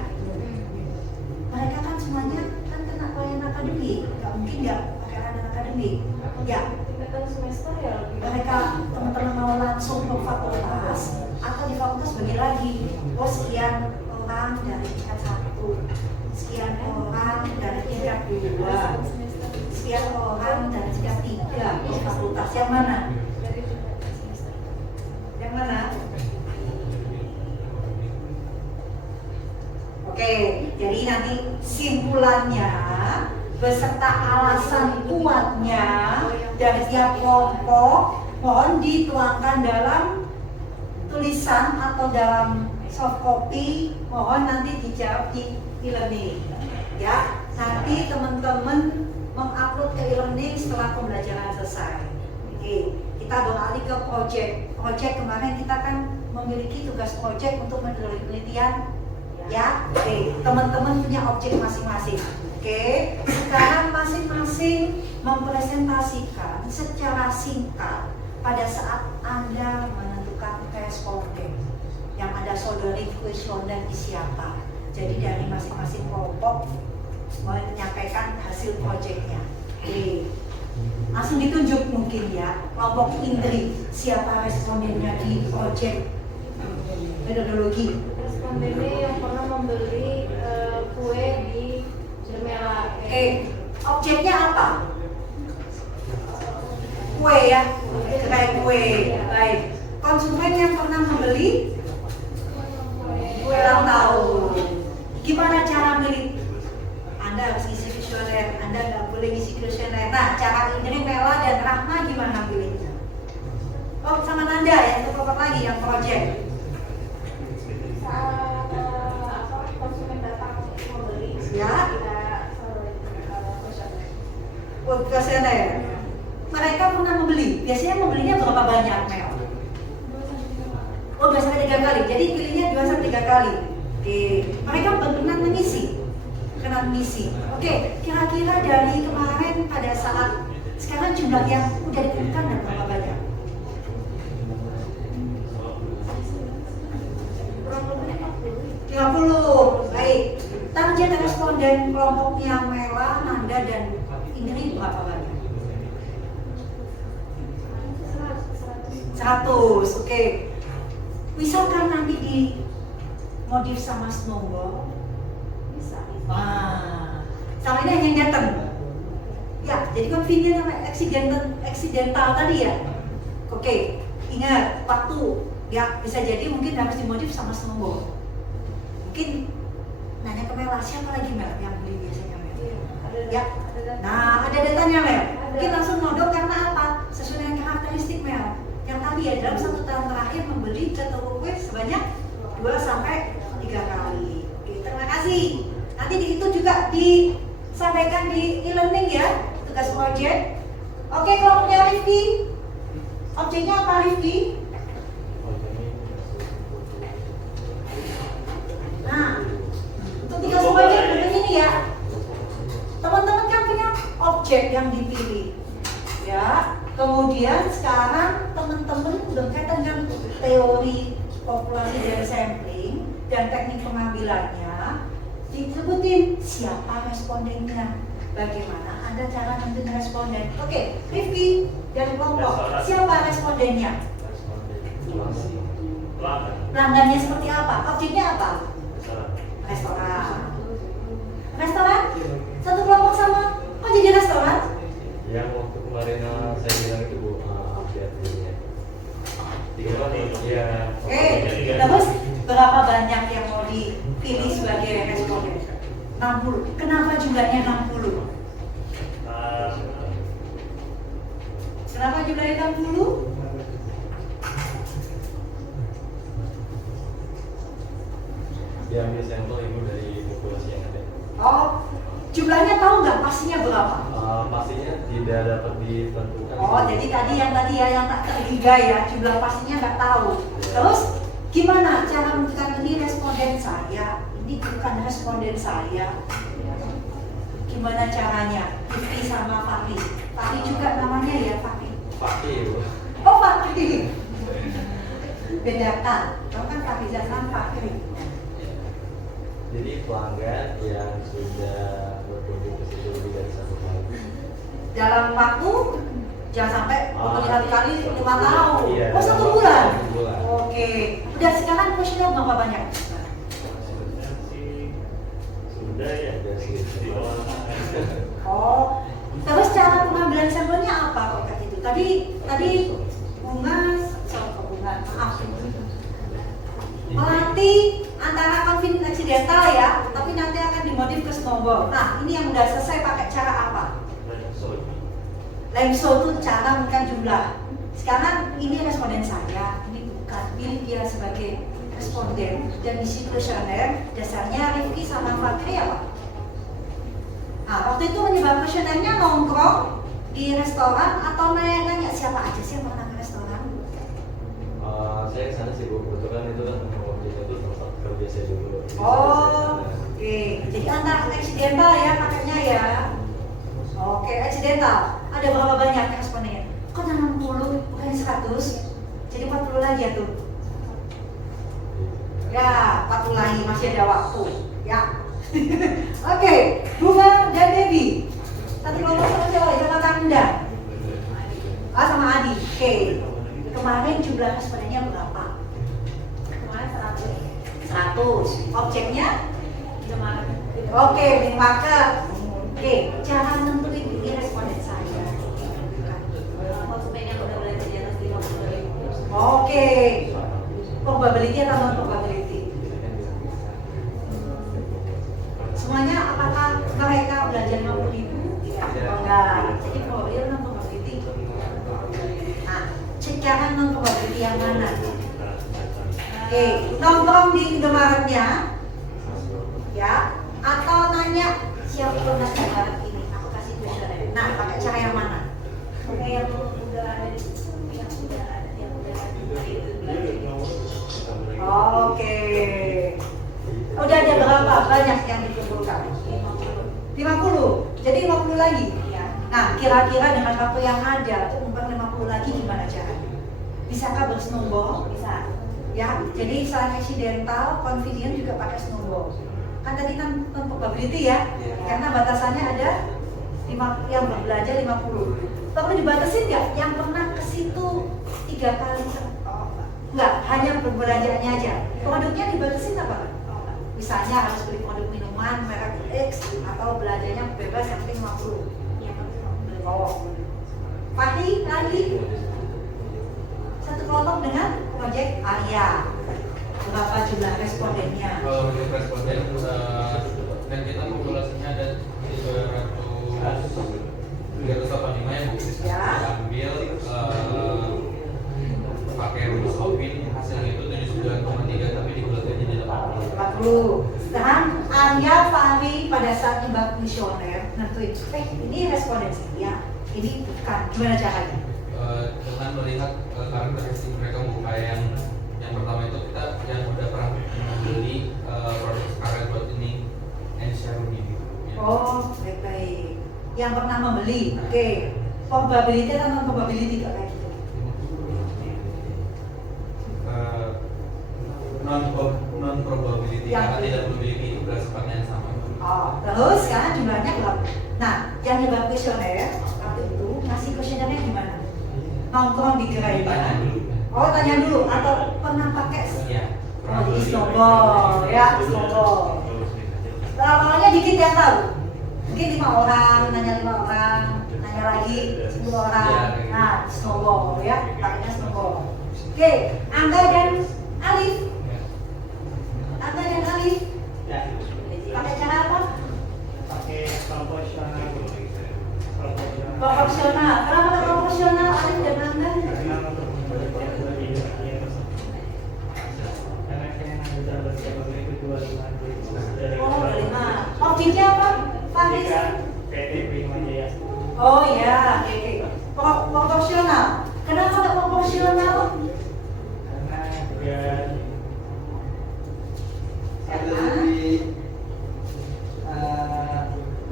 Mereka kan semuanya kan kena pelayanan akademik, nggak mungkin nggak pakai pelayanan akademik. Ya, tingkatan semester ya lebih. mereka teman-teman mau langsung ke fakultas atau di fakultas bagi lagi. Oh, sekian orang dari tingkat 1, sekian orang dari tingkat 2, sekian orang dari tingkat 3 di fakultas. Yang mana? Yang mana? Oke, jadi nanti simpulannya beserta alasan kuatnya dari tiap kelompok mohon dituangkan dalam tulisan atau dalam soft copy, mohon nanti dijawab di e-learning ya. Nanti teman-teman mengupload ke e-learning setelah pembelajaran selesai. Oke, kita beralih ke project kemarin kita kan memiliki tugas project untuk penelitian ya. Oke, teman-teman punya objek masing-masing. Oke, sekarang masing-masing mempresentasikan secara singkat pada saat Anda menentukan responden yang ada saudari kuesioner di siapa. Jadi dari masing-masing kelompok menyampaikan hasil proyeknya. Oke, langsung ditunjuk mungkin ya kelompok Indri siapa respondennya di proyek metodologi. Respondennya yang pernah membeli kue di Jermela. Oke, objeknya apa? Kue ya, kedai kue. Baik. Konsumen yang pernah membeli kue ulang tahun. Gimana cara milih? Anda harus isi kuesioner, Anda nggak boleh isi kuesioner. Nah, cara Indri, Mela, dan Rahma gimana pilihnya? Oh, sama Nanda ya, itu kelompok lagi yang project. Saat konsumen datang membeli, Ya. kita Kuesioner. Mereka pernah membeli. Biasanya membelinya berapa banyak, Mel? Oh, 2-3 kali. Jadi pilihnya 2-3 kali. Oke. Mereka berkenan mengisi. Oke, kira-kira dari kemarin pada saat sekarang jumlah yang udah dikumpulkan dan berapa banyak? kurang lebih 50. Baik. Target responden kelompoknya Mela, Nanda, dan Indri berapa banyak? 100. Oke. Misalkan nanti di modif sama snowball, bisa. Wah, sama ini yang datang. Ya, jadi convenient sama accidental tadi ya. Oke, ingat waktu ya bisa jadi mungkin harus dimodif sama snowball. Mungkin nanya ke Mel, siapa lagi Mel yang beli biasanya Mel? Ya, nah ada datanya Mel. Mungkin langsung nodok karena apa? Sesuai dengan karakteristik Mel. Yang tadi ya dalam 1 tahun terakhir membeli ke toko kue sebanyak 2-3 kali. Oke, terima kasih. Nanti itu juga disampaikan di e-learning ya, tugas project. Oke, kelompoknya Rifki. Objeknya apa Rifki? Nah, untuk 3 objek seperti ini ya. Teman-teman kan punya objek yang dipilih, ya. Kemudian sekarang teman-teman berkaitan dengan teori populasi dari sampling dan teknik pengambilannya, disebutin siapa respondennya, bagaimana Anda cara nentuin responden. Oke, Rifki dari kelompok, siapa respondennya? Pelanggannya seperti apa? Objeknya apa? Restoran. Restoran? Satu kelompok sama? Kok jadi restoran? Yang waktu kemarin saya bilang itu Bu, update ini ya. 3 ya. Terus berapa banyak yang mau dipilih sebagai responden? 60. Kenapa jumlahnya 60? Kenapa jumlahnya 60? Diambil sampel Ibu dari populasi yang ada. Oh, jumlahnya tahu nggak pastinya berapa? Pastinya tidak dapat ditentukan. Oh, jadi tadi ya yang tak terhingga ya, jumlah pastinya nggak tahu. Terus gimana cara menentukan ini responden saya, ini bukan responden saya? Gimana caranya? Rifki sama Fakri. Fakri juga namanya ya Fakri. Fakri Ibu. Oh Fakri. Bedakan, kamu kan Fakri Zazan Fakri. Jadi pelanggan yang sudah berkunjung ke situ lebih dari 1 kali. Dalam waktu jangan sampai berkali kali 5 tahun. Iya, Oh 1 bulan. 1 bulan. Oke. Udah sekarang kuesioner berapa banyak? Sudah ya, sudah sih. Oh. Terus cara pengambilan sampelnya apa kok kayak gitu? Tadi bunga, maaf. Melatih antara confident accidental ya, tapi nanti akan dimodif ke snowball. Nah, ini yang udah selesai pakai cara apa? Lemso itu cara menekan jumlah. Sekarang ini responden saya, ini bukan. Pilih dia sebagai responden dan isi kuesioner dasarnya Rifki sama Fakri apa? Nah, waktu itu menyebar kuesionernya nongkrong di restoran atau nanya siapa aja sih yang pernah ke restoran? Saya kesana sih Bu, kebetulan itu kan waktu itu tempat kerja saya dulu. Oh, oke. Jadi antara accidental ya pakainya ya. Oke, accidental. Ada berapa banyak respondennya? Kok 60 bukan 100? Jadi 40 lagi ya tuh. Ya, 40 lagi masih ada waktu. Ya. Oke, Bunga dan Debbie. Satu kelompok sama siapa? Sama Kanda. Sama Adi. Oke. Kemarin jumlah respondennya berapa? Kemarin 100. 100. Objeknya? Oke, minimarket. Oke, cara menentuin ini responden saya. Konsumen yang udah belajar di atas 50.000. Oke. Probability atau non probability? Semuanya apakah mereka belajar 50.000? Tidak. Oh, enggak. Jadi probability non probability. Nah, cek cara non probability yang mana? Oke, nongkrong di Indomaretnya, ya, atau nanya siapa pernah ke Indomaret ini? Aku kasih kuesioner. Nah, pakai cara yang mana? Oke, yang udah ada di yang udah ada itu belajar. Oke. Udah ada berapa banyak yang dikumpulkan? 50. Jadi 50 lagi. Ya. Nah, kira-kira dengan waktu yang ada untuk ngumpul 50 lagi gimana caranya? Bisakah bersnowball? Bisa. Ya, jadi selain accidental, convenient juga pakai snowball. Kan tadi kan probability ya, karena batasannya ada 5, yang belajar 50. Perlu dibatasin nggak? Yang pernah ke situ 3 kali? Oh, enggak, hanya berbelanja aja. Produknya dibatasin apa? Misalnya harus beli produk minuman merek X atau belanjanya bebas yang penting 50. Yang Oh. Fahri lagi satu kelompok dengan proyek Arya. Berapa jumlah respondennya? Kalau untuk responden dan kita populasinya ada 385 ya Bu. Ya. Ambil pakai rumus opin hasilnya itu 79,3 tapi dikulitin jadi 80. 40. Dan Arya Fahri pada saat nyebab kuesioner nentuin, ini responden saya, ini bukan. Gimana caranya? dengan melihat karakteristik mereka buka yang pertama itu kita yang udah pernah membeli produk Scarlett buat ini and Xiaomi gitu. Ya. Oh, baik-baik. Yang pernah membeli, oke. Probability atau non probability kok kayak gitu? Non probability Yang- karena tidak memiliki kesempatan yang sama. Oh, terus kan jumlahnya berapa? Nah, yang nyebar kuesioner waktu itu ngasih kuesionernya gimana? Nongkrong di gerai Tanya dulu. Oh, tanya dulu atau pernah pakai? Iya. Oh, jadi snowball, ya snowball. Awalnya dikit yang tahu. Mungkin 5 orang, nanya 5 orang, nanya lagi 10 orang. Nah, snowball ya, pakainya snowball. Oke, Angga dan Alif. Angga dan Alif. Pakai cara apa? Pakai proporsional. Proporsional. Kenapa pakai proporsional Alif dan Angga? Karena untuk Oh, 5. Objeknya apa? Faris? PT Prima Jaya. Oh ya, oke. Proporsional. Kenapa nggak proporsional? Karena biar Karena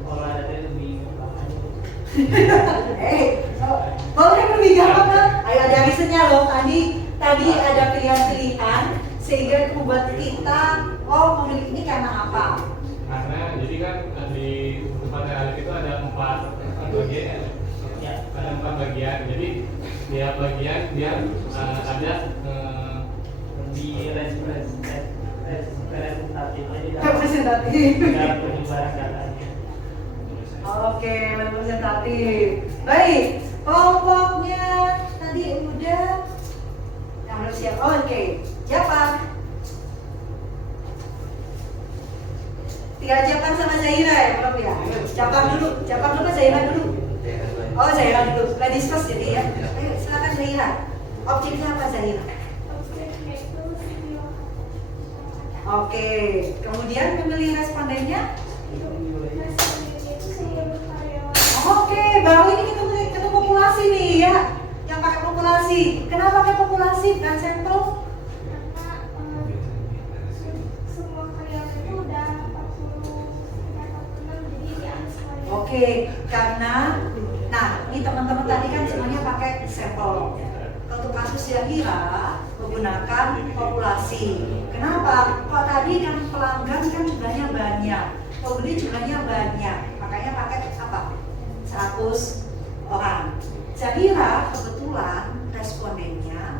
olahraga lebih boleh lebih gampang kan? Ayo ada risetnya loh. Tadi ada pilihan-pilihan sehingga membuat kita memilih ini karena apa? Karena jadi kan di tempat realit itu ada 4 bagian ya, ada 4 bagian. Jadi tiap bagian dia ada lebih representatif Representatif. dalam penyebaran datanya. Oke, representatif. Baik, kelompoknya tadi udah yang belum siap. Oke, Japang. Tinggal Japang sama Zahira ya, belum ya? Japang dulu ke Zahira dulu. Oh, Zahira dulu. Ladies first jadi ya. Ayo, silakan Zahira. Objeknya apa Zahira? Objeknya itu video. Oke, kemudian memilih respondennya. Respondennya itu seluruh karyawan. Oke, baru ini kita ketemu populasi nih ya. Yang pakai populasi. Kenapa pakai populasi bukan sampel? Karena semua karyawan itu udah 46 jadi diambil semuanya. Oke, karena ini teman-teman tadi kan semuanya pakai sampel. Untuk kasus Zahira menggunakan populasi. Kenapa? Kok tadi kan pelanggan kan jumlahnya banyak, pembeli jumlahnya banyak, makanya pakai apa? 100 orang. Zahira kebetulan respondennya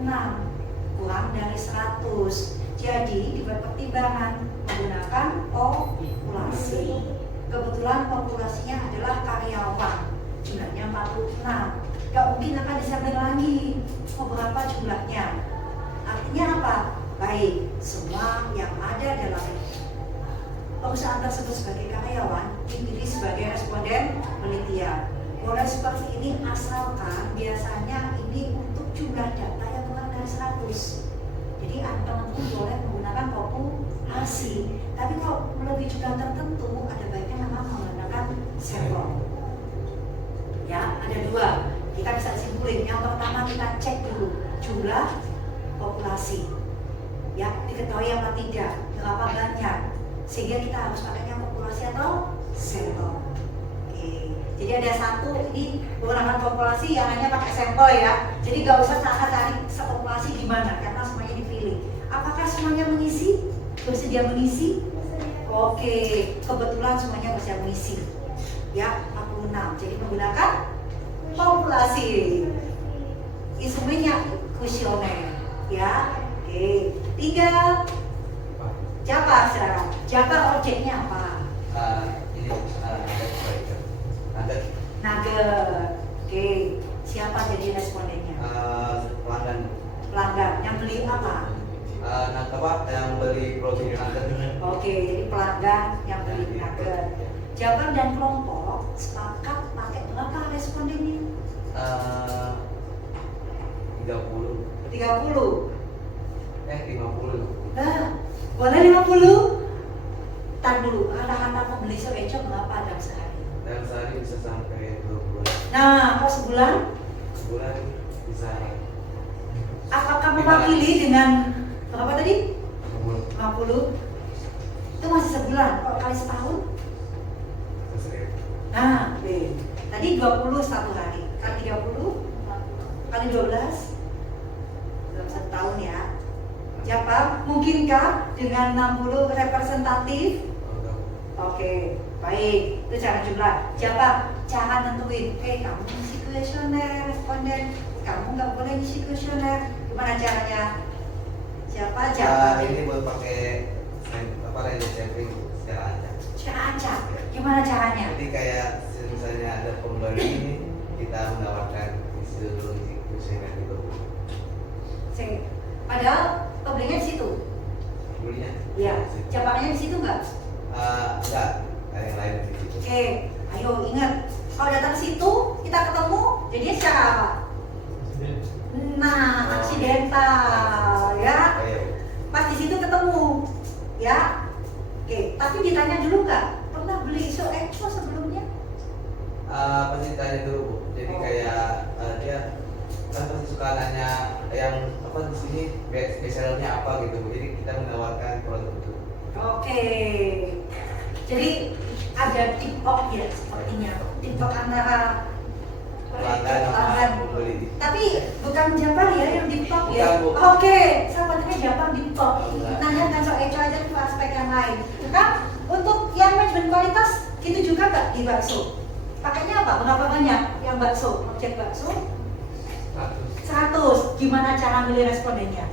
46, kurang dari 100. Jadi dibuat pertimbangan menggunakan populasi. Kebetulan populasinya adalah karyawan, jumlahnya 46. Gak mungkin akan disampaikan lagi berapa jumlahnya. Artinya apa? Baik, semua yang ada dalam perusahaan tersebut sebagai karyawan dipilih sebagai responden penelitian. Boleh seperti ini asalkan biasanya ini untuk jumlah data yang kurang dari 100. Jadi teman-teman boleh menggunakan populasi. Tapi kalau lebih jumlah tertentu ada baiknya memang menggunakan sampel. Ya, ada 2. Kita bisa simpulin. Yang pertama kita cek dulu jumlah populasi. Ya, diketahui apa tidak, berapa banyak. Sehingga kita harus pakainya populasi atau sampel. Oke. Jadi ada 1 ini menggunakan populasi yang hanya pakai sampel ya. Jadi gak usah cari populasi gimana karena semuanya dipilih. Apakah semuanya mengisi? Bersedia mengisi? Oke, kebetulan semuanya bersedia mengisi. Ya, 46. Jadi menggunakan populasi. Instrumennya kuesioner. Ya, oke. Tinggal Japar sekarang. Japar objeknya apa? Ini nugget. Nugget. Oke. Siapa jadi respondennya? Pelanggan. Yang beli apa? Yang beli protein nugget. Oke, jadi pelanggan yang beli nugget. Japar dan kelompok sepakat pakai berapa respondennya? 30. 30. 50. Nah, boleh 50? Tar dulu, rata-rata pembeli sereco berapa dalam sehari? Dalam sehari bisa sampai 2 bulan. Nah, kok sebulan? sebulan bisa. Apakah mewakili dengan berapa tadi? 50. Itu masih sebulan. Kalau kali setahun? Nah, B. Tadi 20 satu hari. Kali 30? Kali 12? Dalam 1 tahun ya. Siapa? Mungkinkah dengan 60 representatif? Oke, baik. Itu cara jumlah. Siapa? Cara nentuin. Kamu isi kuesioner, responden. Kamu nggak boleh isi kuesioner. Gimana caranya? Siapa? Ini boleh pakai random sampling secara acak. Secara acak. Gimana caranya? Jadi kayak misalnya ada pembeli ini, kita menawarkan isi kuesioner gitu. Padahal pembelinya di situ. Pembelinya? Iya. Cabangnya di situ nggak? Enggak, ada yang lain di situ. Oke, ayo ingat. Kalau datang ke situ, kita ketemu, jadinya secara apa? Nah, aksidental, ya. Pas di situ ketemu, ya. Oke, tapi ditanya dulu nggak? Pernah beli iso expo sebelumnya? Pasti tanya dulu, Bu. Jadi kayak dia kan pasti suka nanya yang apa di sini bestsellernya apa gitu, Bu. Jadi kita menawarkan produk itu. Oke, jadi ada TikTok ya sepertinya, TikTok antara pelanggan. Tapi bukan Japang ya yang TikTok ya. Oke, sahabatnya Japang TikTok. Nanya kan soal eco aja ke aspek yang lain. Kan untuk yang manajemen kualitas gitu juga nggak di bakso? Pakainya apa? Berapa banyak yang bakso? Objek bakso? 100. Gimana cara milih respondennya?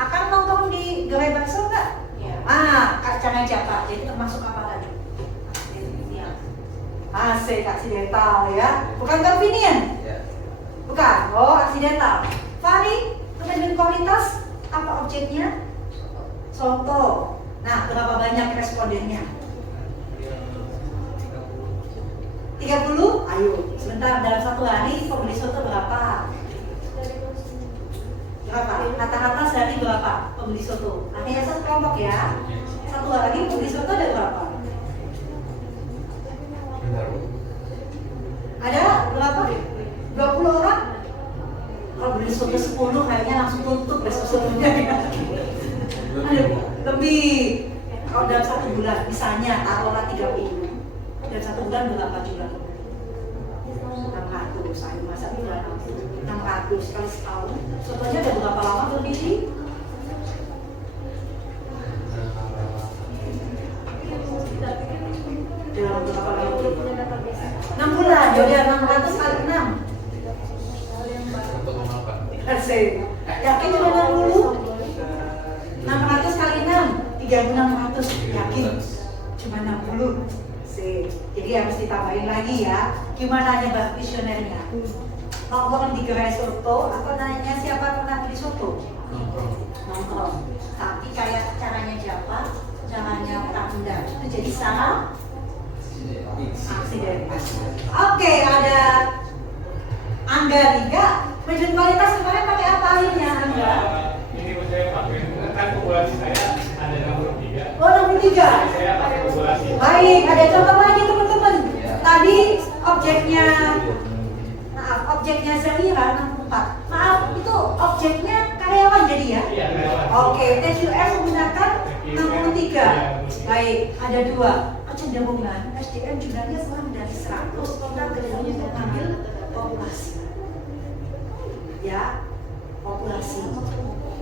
Akan nongkrong di gerai bakso nggak? Ya. Caranya siapa? Jadi termasuk apa tadi? Asik, aksidental ya. Bukan convenient? Ya. Bukan. Oh, aksidental. Fahri, manajemen kualitas apa objeknya? Soto. Nah, berapa banyak respondennya? 30? Ayo, sebentar, dalam 1 hari pembeli soto berapa? Berapa? Rata-rata sehari berapa pembeli soto? Artinya satu kelompok ya. 1 hari pembeli soto ada berapa? Ada berapa? 20 orang? Kalau beli soto 10 kayaknya langsung tutup besok sotonya ya. Aduh, lebih. Kalau dalam 1 bulan, misalnya taruhlah 30. Dalam 1 bulan berapa jumlah? 600. Ayo masa udah 600 kali setahun. Sotonya udah berapa lama berdiri? Dalam berapa lama? 6 bulan. Jadi 600 kali 6. Untuk memakan. Asik. Yakin cuma 60? 600 kali 6 3600. Yakin? Cuma 60. Asik. Jadi harus ditambahin lagi ya. Gimana nyebar visionernya? Nongkrong di gerai soto atau nanya siapa pernah beli soto? Nongkrong. Tapi kayak caranya siapa? Caranya Kanda. Itu jadi salah aksidental. Oke, ada Angga Liga. Manajemen kualitas kemarin pakai apa akhirnya Angga? Ini saya pakai, kan populasi saya ada 63. Oh, 63. Saya pakai populasi. Baik, ada contoh lagi teman-teman. Tadi objeknya, maaf, objeknya Zahira 64. Maaf, itu objeknya karyawan jadi ya? Iya, karyawan. Oke, TQR menggunakan 63. Baik, ada 2. Kecenderungan SDM jumlahnya kurang dari 100. Kita cenderung untuk mengambil populasi. Ya, populasi.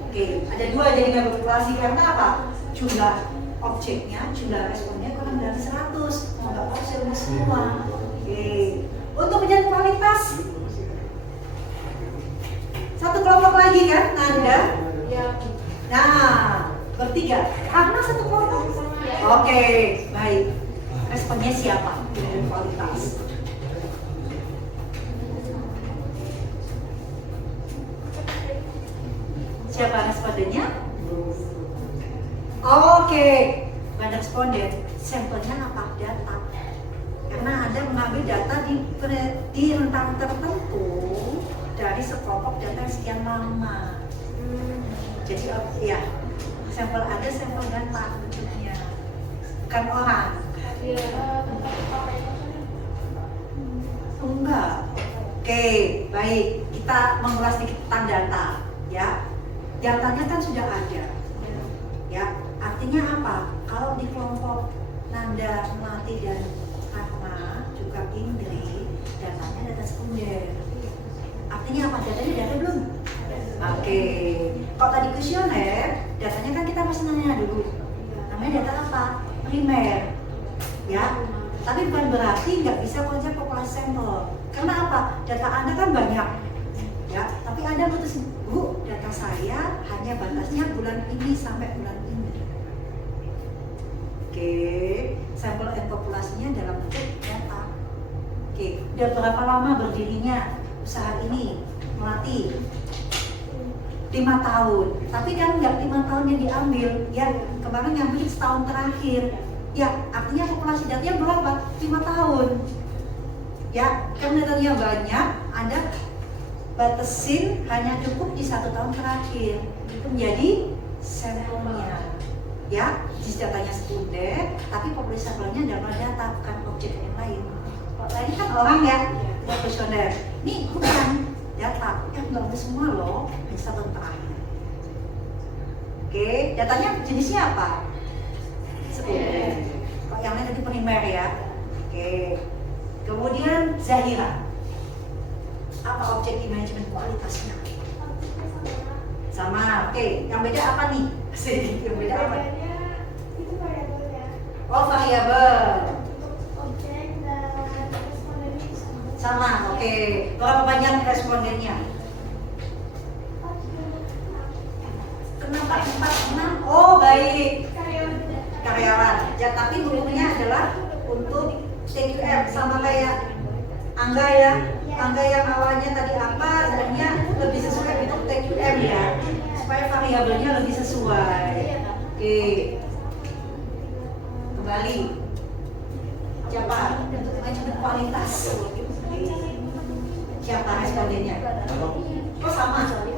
Oke, ada 2 jadi ngambil populasi karena apa? Jumlah objeknya, jumlah responnya kurang dari 100. Nggak pasir semua. Oke, untuk menjadi kualitas 1 kelompok lagi kan, Nanda? Nah, bertiga. Karena 1 kelompok. Oke, baik. Responnya siapa dengan kualitas? Siapa respondennya? Oke, bukan responden. Sampelnya apa? Data. Karena Anda mengambil data di rentang tertentu dari sekelompok data sekian lama. Jadi ya, sampel Anda sampel data bentuknya, bukan orang. Enggak. Oke, baik. Kita mengulas sedikit tentang data, ya. Datanya kan sudah ada, ya. Artinya apa? Kalau di kelompok Nanda, Melati, dan Ratna, juga Indri, datanya data sekunder. Artinya apa? Datanya ada belum? Oke. Kalau tadi kuesioner, datanya kan kita masih nanya dulu. Namanya data apa? Primer, ya. Tapi bukan berarti nggak bisa konsep populasi sampel. Karena apa? Data Anda kan banyak, ya. Tapi Anda putus, Bu, data saya hanya batasnya bulan ini sampai bulan ini. Oke, sampel dan populasinya dalam bentuk data. Oke, udah berapa lama berdirinya usaha ini? Melati 5 tahun. Tapi kan nggak 5 tahun yang diambil, ya. Kemarin ngambil setahun terakhir. Ya, artinya populasi datanya berapa? 5 tahun. Ya, karena datanya banyak, Anda batasin hanya cukup di 1 tahun terakhir. Itu menjadi sampelnya. Ya, jenis datanya sekunder, tapi populasi sampelnya adalah data, bukan objek yang lain. Kalau tadi kan orang ya, kuesioner. Ini bukan data, yang nggak semua loh, di 1 tahun terakhir. Oke, datanya jenisnya apa? Sekunder. Kalau yang lain tadi primer ya. Oke. Kemudian Zahira. Apa objek di manajemen kualitasnya? Sama. Oke, yang beda apa nih? Yang beda apa? Itu variabelnya. Oh, variabel. Objek dan respondennya sama. Sama. Oke. Berapa banyak respondennya? Kenapa 4, 6? Oh, baik. Karyawan. Ya, tapi hubungannya adalah untuk TQM, sama kayak Angga ya. Angga yang awalnya tadi apa, sebenarnya lebih sesuai untuk TQM ya, supaya variabelnya lebih sesuai. Oke. Kembali. Siapa? Untuk manajemen kualitas. Siapa respondennya? Oh, sama.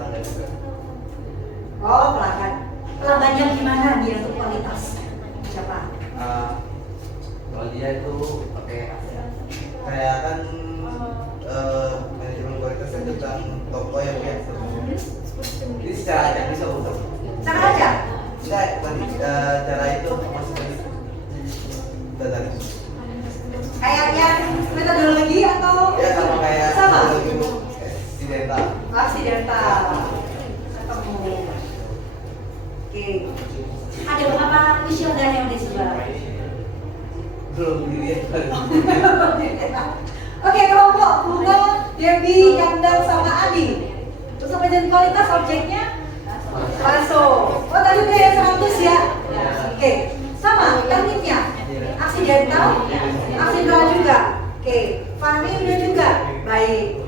Oh, pelanggan. Pelanggannya gimana dia untuk kualitas? Siapa? Kalau dia itu pakai kayak kan manajemen kualitas itu tentang toko yang biasa. Jadi secara acak bisa untuk. Cara aja. Enggak, cara itu masih banyak. Tadi. Kayak yang metodologi atau? Ya sama kayak sama. Aksidental. Aksidental. Ketemu. Oke. Ada berapa kuesioner yang disebar? Belum dilihat. Oke, kelompok Bunga, Debbie, Kandang, sama Adi. Untuk manajemen kualitas objeknya masuk. Oh, tadi udah ya 100 ya? Oke, sama tekniknya. Aksidental juga. Oke, Fahmi udah juga. Baik.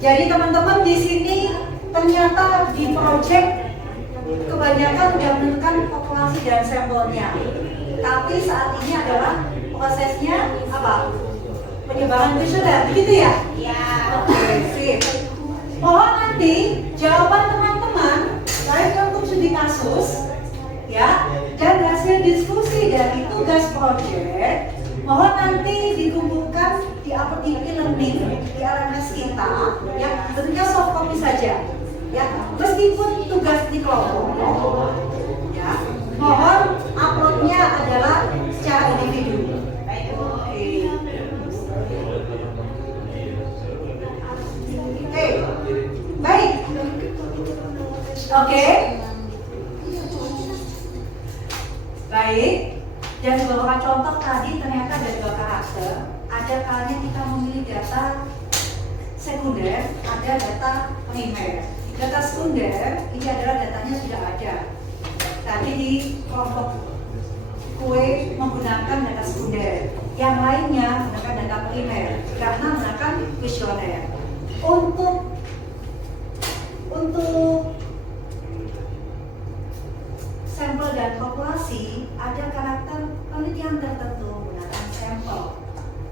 Jadi teman-teman di sini ternyata di project kebanyakan udah menentukan populasi dan sampelnya. Tapi saat ini adalah prosesnya apa? Penyebaran kuesioner, begitu ya? Iya. Oke, sip. Mohon nanti jawaban teman-teman baik untuk studi kasus, ya, dan hasil diskusi dari tugas proyek, mohon nanti dikumpulkan di e-learning di LMS kita, ya, bentuknya soft copy saja, ya, meskipun tugas di kelompok, ya, mohon uploadnya adalah secara individu. Baik. Oke. Baik. Dan beberapa contoh tadi ternyata ada 2 karakter. Ada kalanya kita memilih data sekunder, ada data primer. Data sekunder ini adalah datanya sudah ada. Tadi di kelompok kue menggunakan data sekunder. Yang lainnya menggunakan data primer karena menggunakan kuesioner. Untuk sampel dan populasi ada karakter penelitian tertentu menggunakan sampel,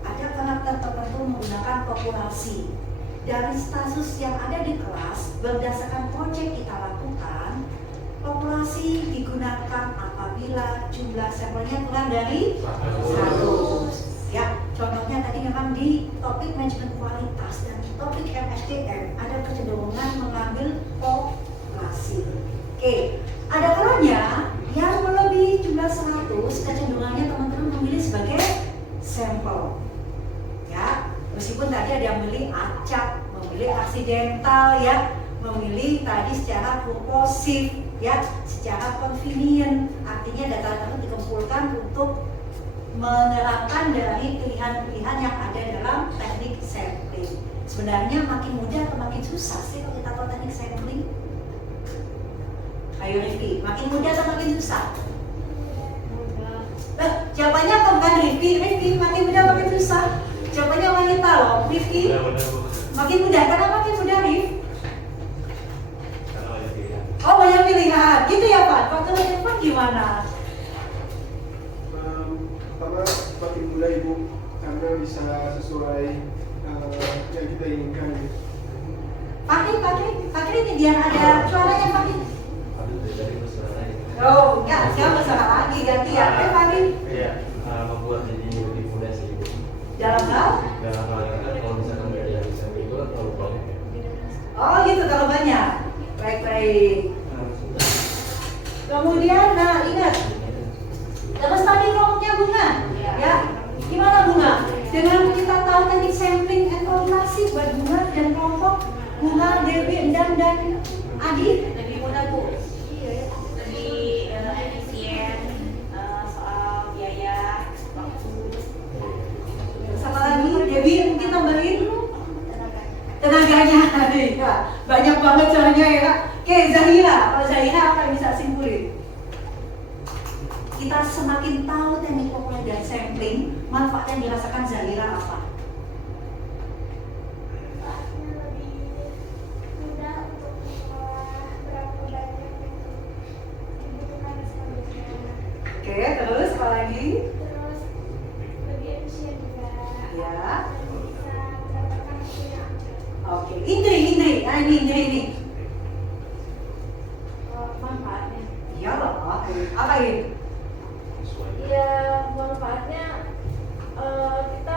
ada karakter tertentu menggunakan populasi. Dari status yang ada di kelas berdasarkan proyek kita lakukan, populasi digunakan apabila jumlah sampelnya kurang dari 100. Ya, Contohnya tadi memang di topik manajemen kualitas dan di topik MSDM ada kecenderungan mengambil populasi. Oke, ada kalanya yang melebihi jumlah 100 kecenderungannya teman-teman memilih sebagai sampel. Ya, meskipun tadi ada yang memilih acak, memilih aksidental ya, memilih tadi secara purposif ya, secara convenient. Artinya data tersebut dikumpulkan untuk menerapkan dari pilihan-pilihan yang ada dalam teknik sampling. Sebenarnya makin mudah atau makin susah sih kalau kita tahu teknik sampling? Ayo Rifki, makin mudah atau makin susah? Jawabannya apa bukan Rifki, makin mudah makin susah. Jawabannya wanita loh, Rifki. Makin mudah, karena makin mudah Rif. Oh banyak pilihan, gitu ya Pak. Waktu Pak gimana? Pertama makin mudah Ibu, karena bisa sesuai yang kita inginkan. Pakai ini biar ada suaranya pakai. Oh enggak, sekarang masalah lagi ganti ya. Pakai. Iya, membuat jadi lebih mudah sih Ibu. Dalam hal? Dalam hal kalau misalkan dari bisa itu kan terlalu banyak. Oh gitu kalau banyak. Baik. Kemudian, nah ingat, terus tadi kelompoknya bunga, ya. Gimana bunga? Dengan kita tahu teknik sampling and populasi buat bunga dan kelompok bunga, Dewi, Endang dan Adi. Lebih mudah Bu. Lebih efisien, soal biaya, waktu. Sama lagi, Dewi mungkin tambahin tenaganya. Ya, banyak banget caranya ya Kak. Oke, Zahira, kalau Zahira apa yang bisa simpulin? Kita semakin tahu teknik populasi dan sampling, manfaat yang dirasakan Zahira apa? Lebih mudah untuk mengolah berapa banyak yang dibutuhkan selanjutnya. Oke, terus apa lagi? Terus lebih efisien juga. Ya. Dan bisa mendapatkan hasil yang akurat. Oke, Indri. Nah ini Indri nih. Manfaatnya Iya loh. Apa ini? ya manfaatnya kita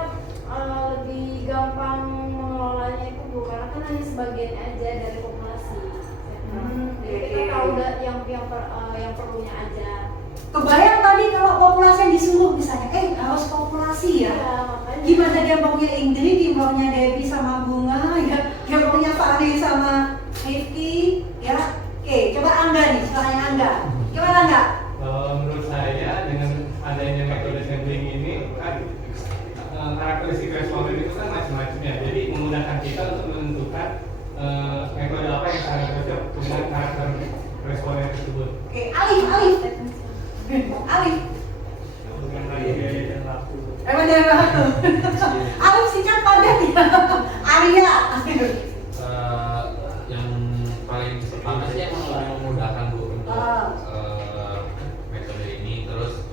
lebih gampang mengelolanya itu Bu, karena kan hanya sebagian aja dari populasi. Jadi kita tahu yang perlunya aja. Kebayang tadi kalau populasi yang disuruh misalnya, harus populasi ya. Iya, makanya. Gimana gampangnya Indri, gampangnya Debbie sama Bunga, ya, gampangnya Fahri sama Rifki, ya. Oke, coba Angga nih, suaranya Angga. Gimana Angga? Menurut saya dengan adanya metode sampling ini kan karakteristik responden itu kan macam-macamnya. Jadi memudahkan kita untuk menentukan metode apa yang sangat cocok dengan karakter responden tersebut. Oke, Alif. Emang dari waktu. Alif singkat padat ya. Arya. Yang paling pertama sih emang lebih memudahkan Bu untuk metode ini, terus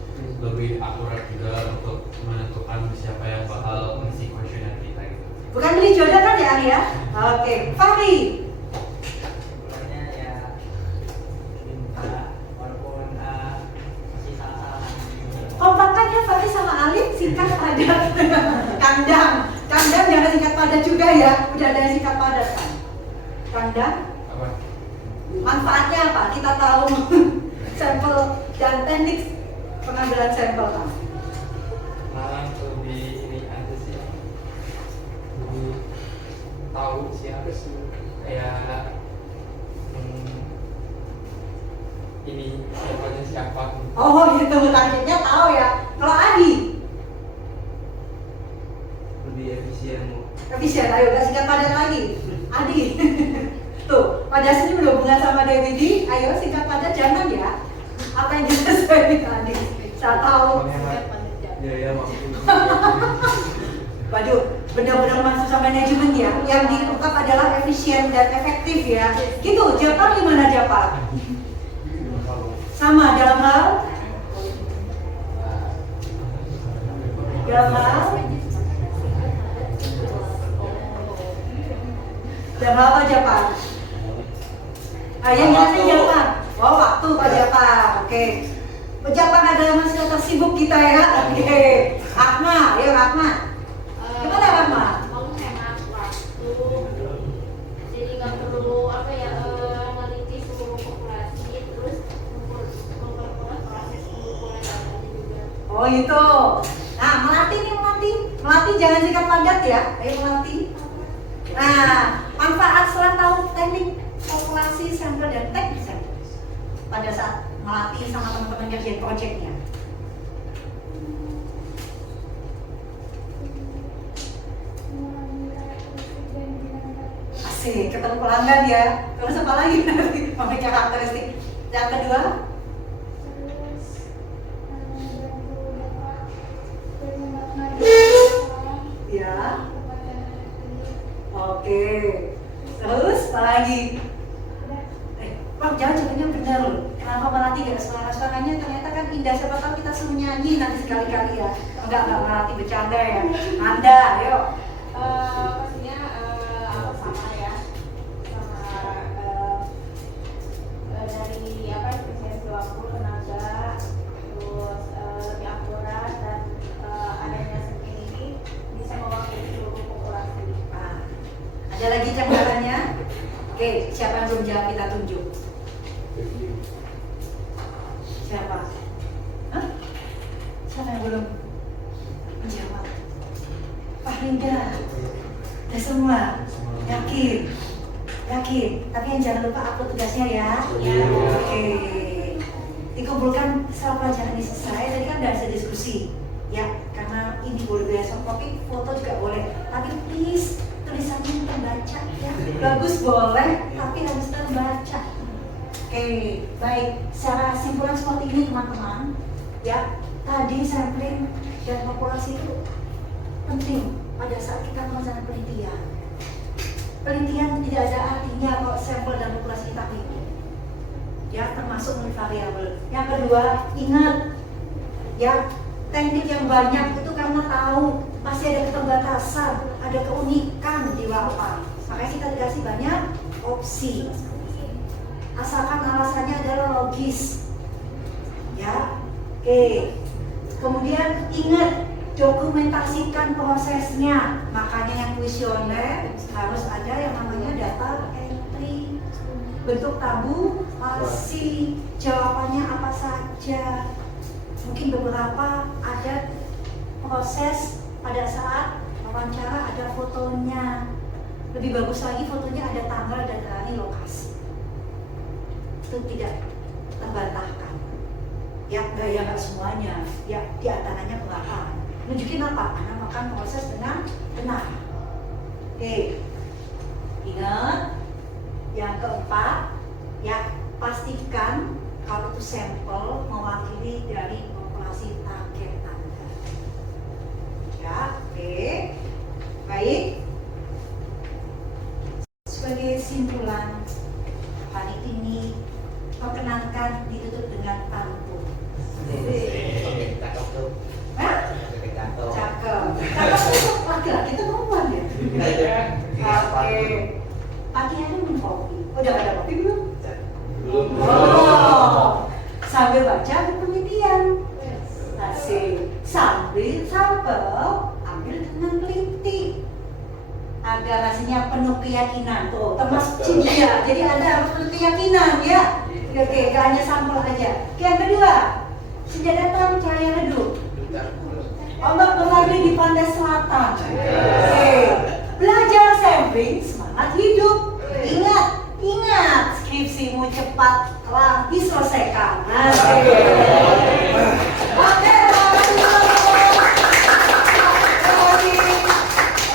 lebih akurat juga untuk menentukan siapa yang bakal mengisi kuesioner kita gitu. Bukan beli jodoh kan ya Arya? Oke, Fahri. Sebenarnya ya walaupun masih salah-salah. Kompakan ya Fahri sama Alif, singkat padat. Kandang jangan singkat padat juga ya. Udah ada yang singkat padat kan? Kandang. Apa? Manfaatnya apa? Kita tahu sampel dan teknik pengambilan sampel kan? Malah lebih ini aja sih, lebih tahu siapa sih kayak ini siapa. Oh gitu, targetnya tahu ya. Kalau Adi? Lebih efisien. Efisien, ayo gak singkat padat lagi. Adi. Tuh, pada sini belum Bunga sama Dewi di, ayo singkat padat jangan ya. Apa yang disesuaikan tadi? Saya tahu. Ya maksudnya. Waduh, benar-benar masuk sama manajemen ya. Yang diungkap adalah efisien dan efektif ya. Gitu, Japar gimana Japar? Sama dalam hal? Dalam hal? Dalam hal apa Japar? Yang jelasnya Japar. Oh, waktu Pak Japar. Oke. Japar adalah mahasiswa tersibuk kita ya. Oke. Rahma, ayo Rahma. Rama? Mau hemat waktu, jadi nggak perlu meneliti seluruh populasi, terus mempermudah proses pengumpulan datanya juga. Oh itu. Nah melatih jangan sikap padat ya. Ayo melatih. Nah manfaat setelah tahu teknik populasi sampel dan teknik sampel pada saat melatih sama teman-teman kerjain projectnya. Asik, ketemu pelanggan ya. Terus apa lagi nanti? Memiliki karakteristik. Yang kedua, ya. Oke. Terus apa lagi? Bang, jangan jawabnya benar loh. Kenapa melatih gak suara-suaranya ternyata kan indah. Siapa tahu kita suruh nyanyi nanti sekali-kali ya. Enggak melatih bercanda ya. Anda, ayo. Pastinya sama ya, sama dari efisiensi waktu, tenaga, terus lebih akurat dan adanya skin ini bisa mewakili seluruh populasi. Nah, ada lagi catatannya? Oke, siapa yang belum jawab kita tunjuk. Siapa? Hah? Siapa yang belum menjawab? Pak Rinda. Udah semua? Yakin? Tapi yang jangan lupa upload tugasnya ya. Oke. Dikumpulkan setelah pelajaran ini selesai. Tadi kan udah ada diskusi ya, karena ini boleh besok, tapi foto juga boleh. Tapi please tulisannya terbaca ya. Bagus boleh, tapi harus terbaca. Oke, baik. Secara simpulan seperti ini teman-teman ya. Tadi sampling dan populasi itu penting pada saat kita melaksanakan penelitian. Penelitian tidak ada artinya kalau sampel dan populasi kita ini, ya, termasuk variabel. Yang kedua, ingat, ya, teknik yang banyak itu karena tahu pasti ada keterbatasan, ada keunikan di lapangan. Makanya kita dikasih banyak opsi. Asalkan alasannya adalah logis, ya. Oke. Kemudian ingat, dokumentasikan prosesnya. Makanya yang kuesioner harus ada yang namanya data entry, bentuk tabulasi, jawabannya apa saja. Mungkin beberapa ada proses pada saat wawancara ada fotonya. Lebih bagus lagi fotonya ada tanggal dan hari lokasi. Itu tidak terbantahkan. Ya, nggak semuanya. Ya, diantaranya berapa? Nunjukin apa? Anda makan proses dengan benar. Oke. Ingat. Yang keempat, ya, pastikan kalau itu sampel mewakili dari populasi target Anda. Ya, oke. Baik. Sebagai simpulan, hari ini perkenankan ditutup dengan pantun. Cakep tuh. Hah? Cakep. Cakep itu laki-laki itu perempuan ya? Oke. Pagi hari minum kopi. Udah ada kopi belum? Belum. Oh, sambil baca penelitian. Asik. Sambil sampel, ambil dengan teliti. Agar hasilnya penuh keyakinan tuh, termasuk cinta. Jadi Anda harus penuh keyakinan ya. Oke, gak hanya sampel aja. Yang kedua, sejak datang cahaya redup. Ombak berlari di pantai selatan. Oke, belajar sampling, semangat hidup. Ingat, skripsimu cepat kelar diselesaikan.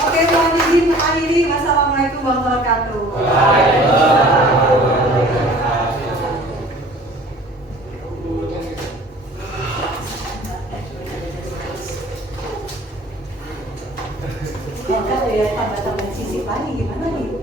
Oke, mohon izin mengakhiri. Wassalamualaikum warahmatullahi wabarakatuh. Kalau ya tambah-tambah sisip lagi gimana nih?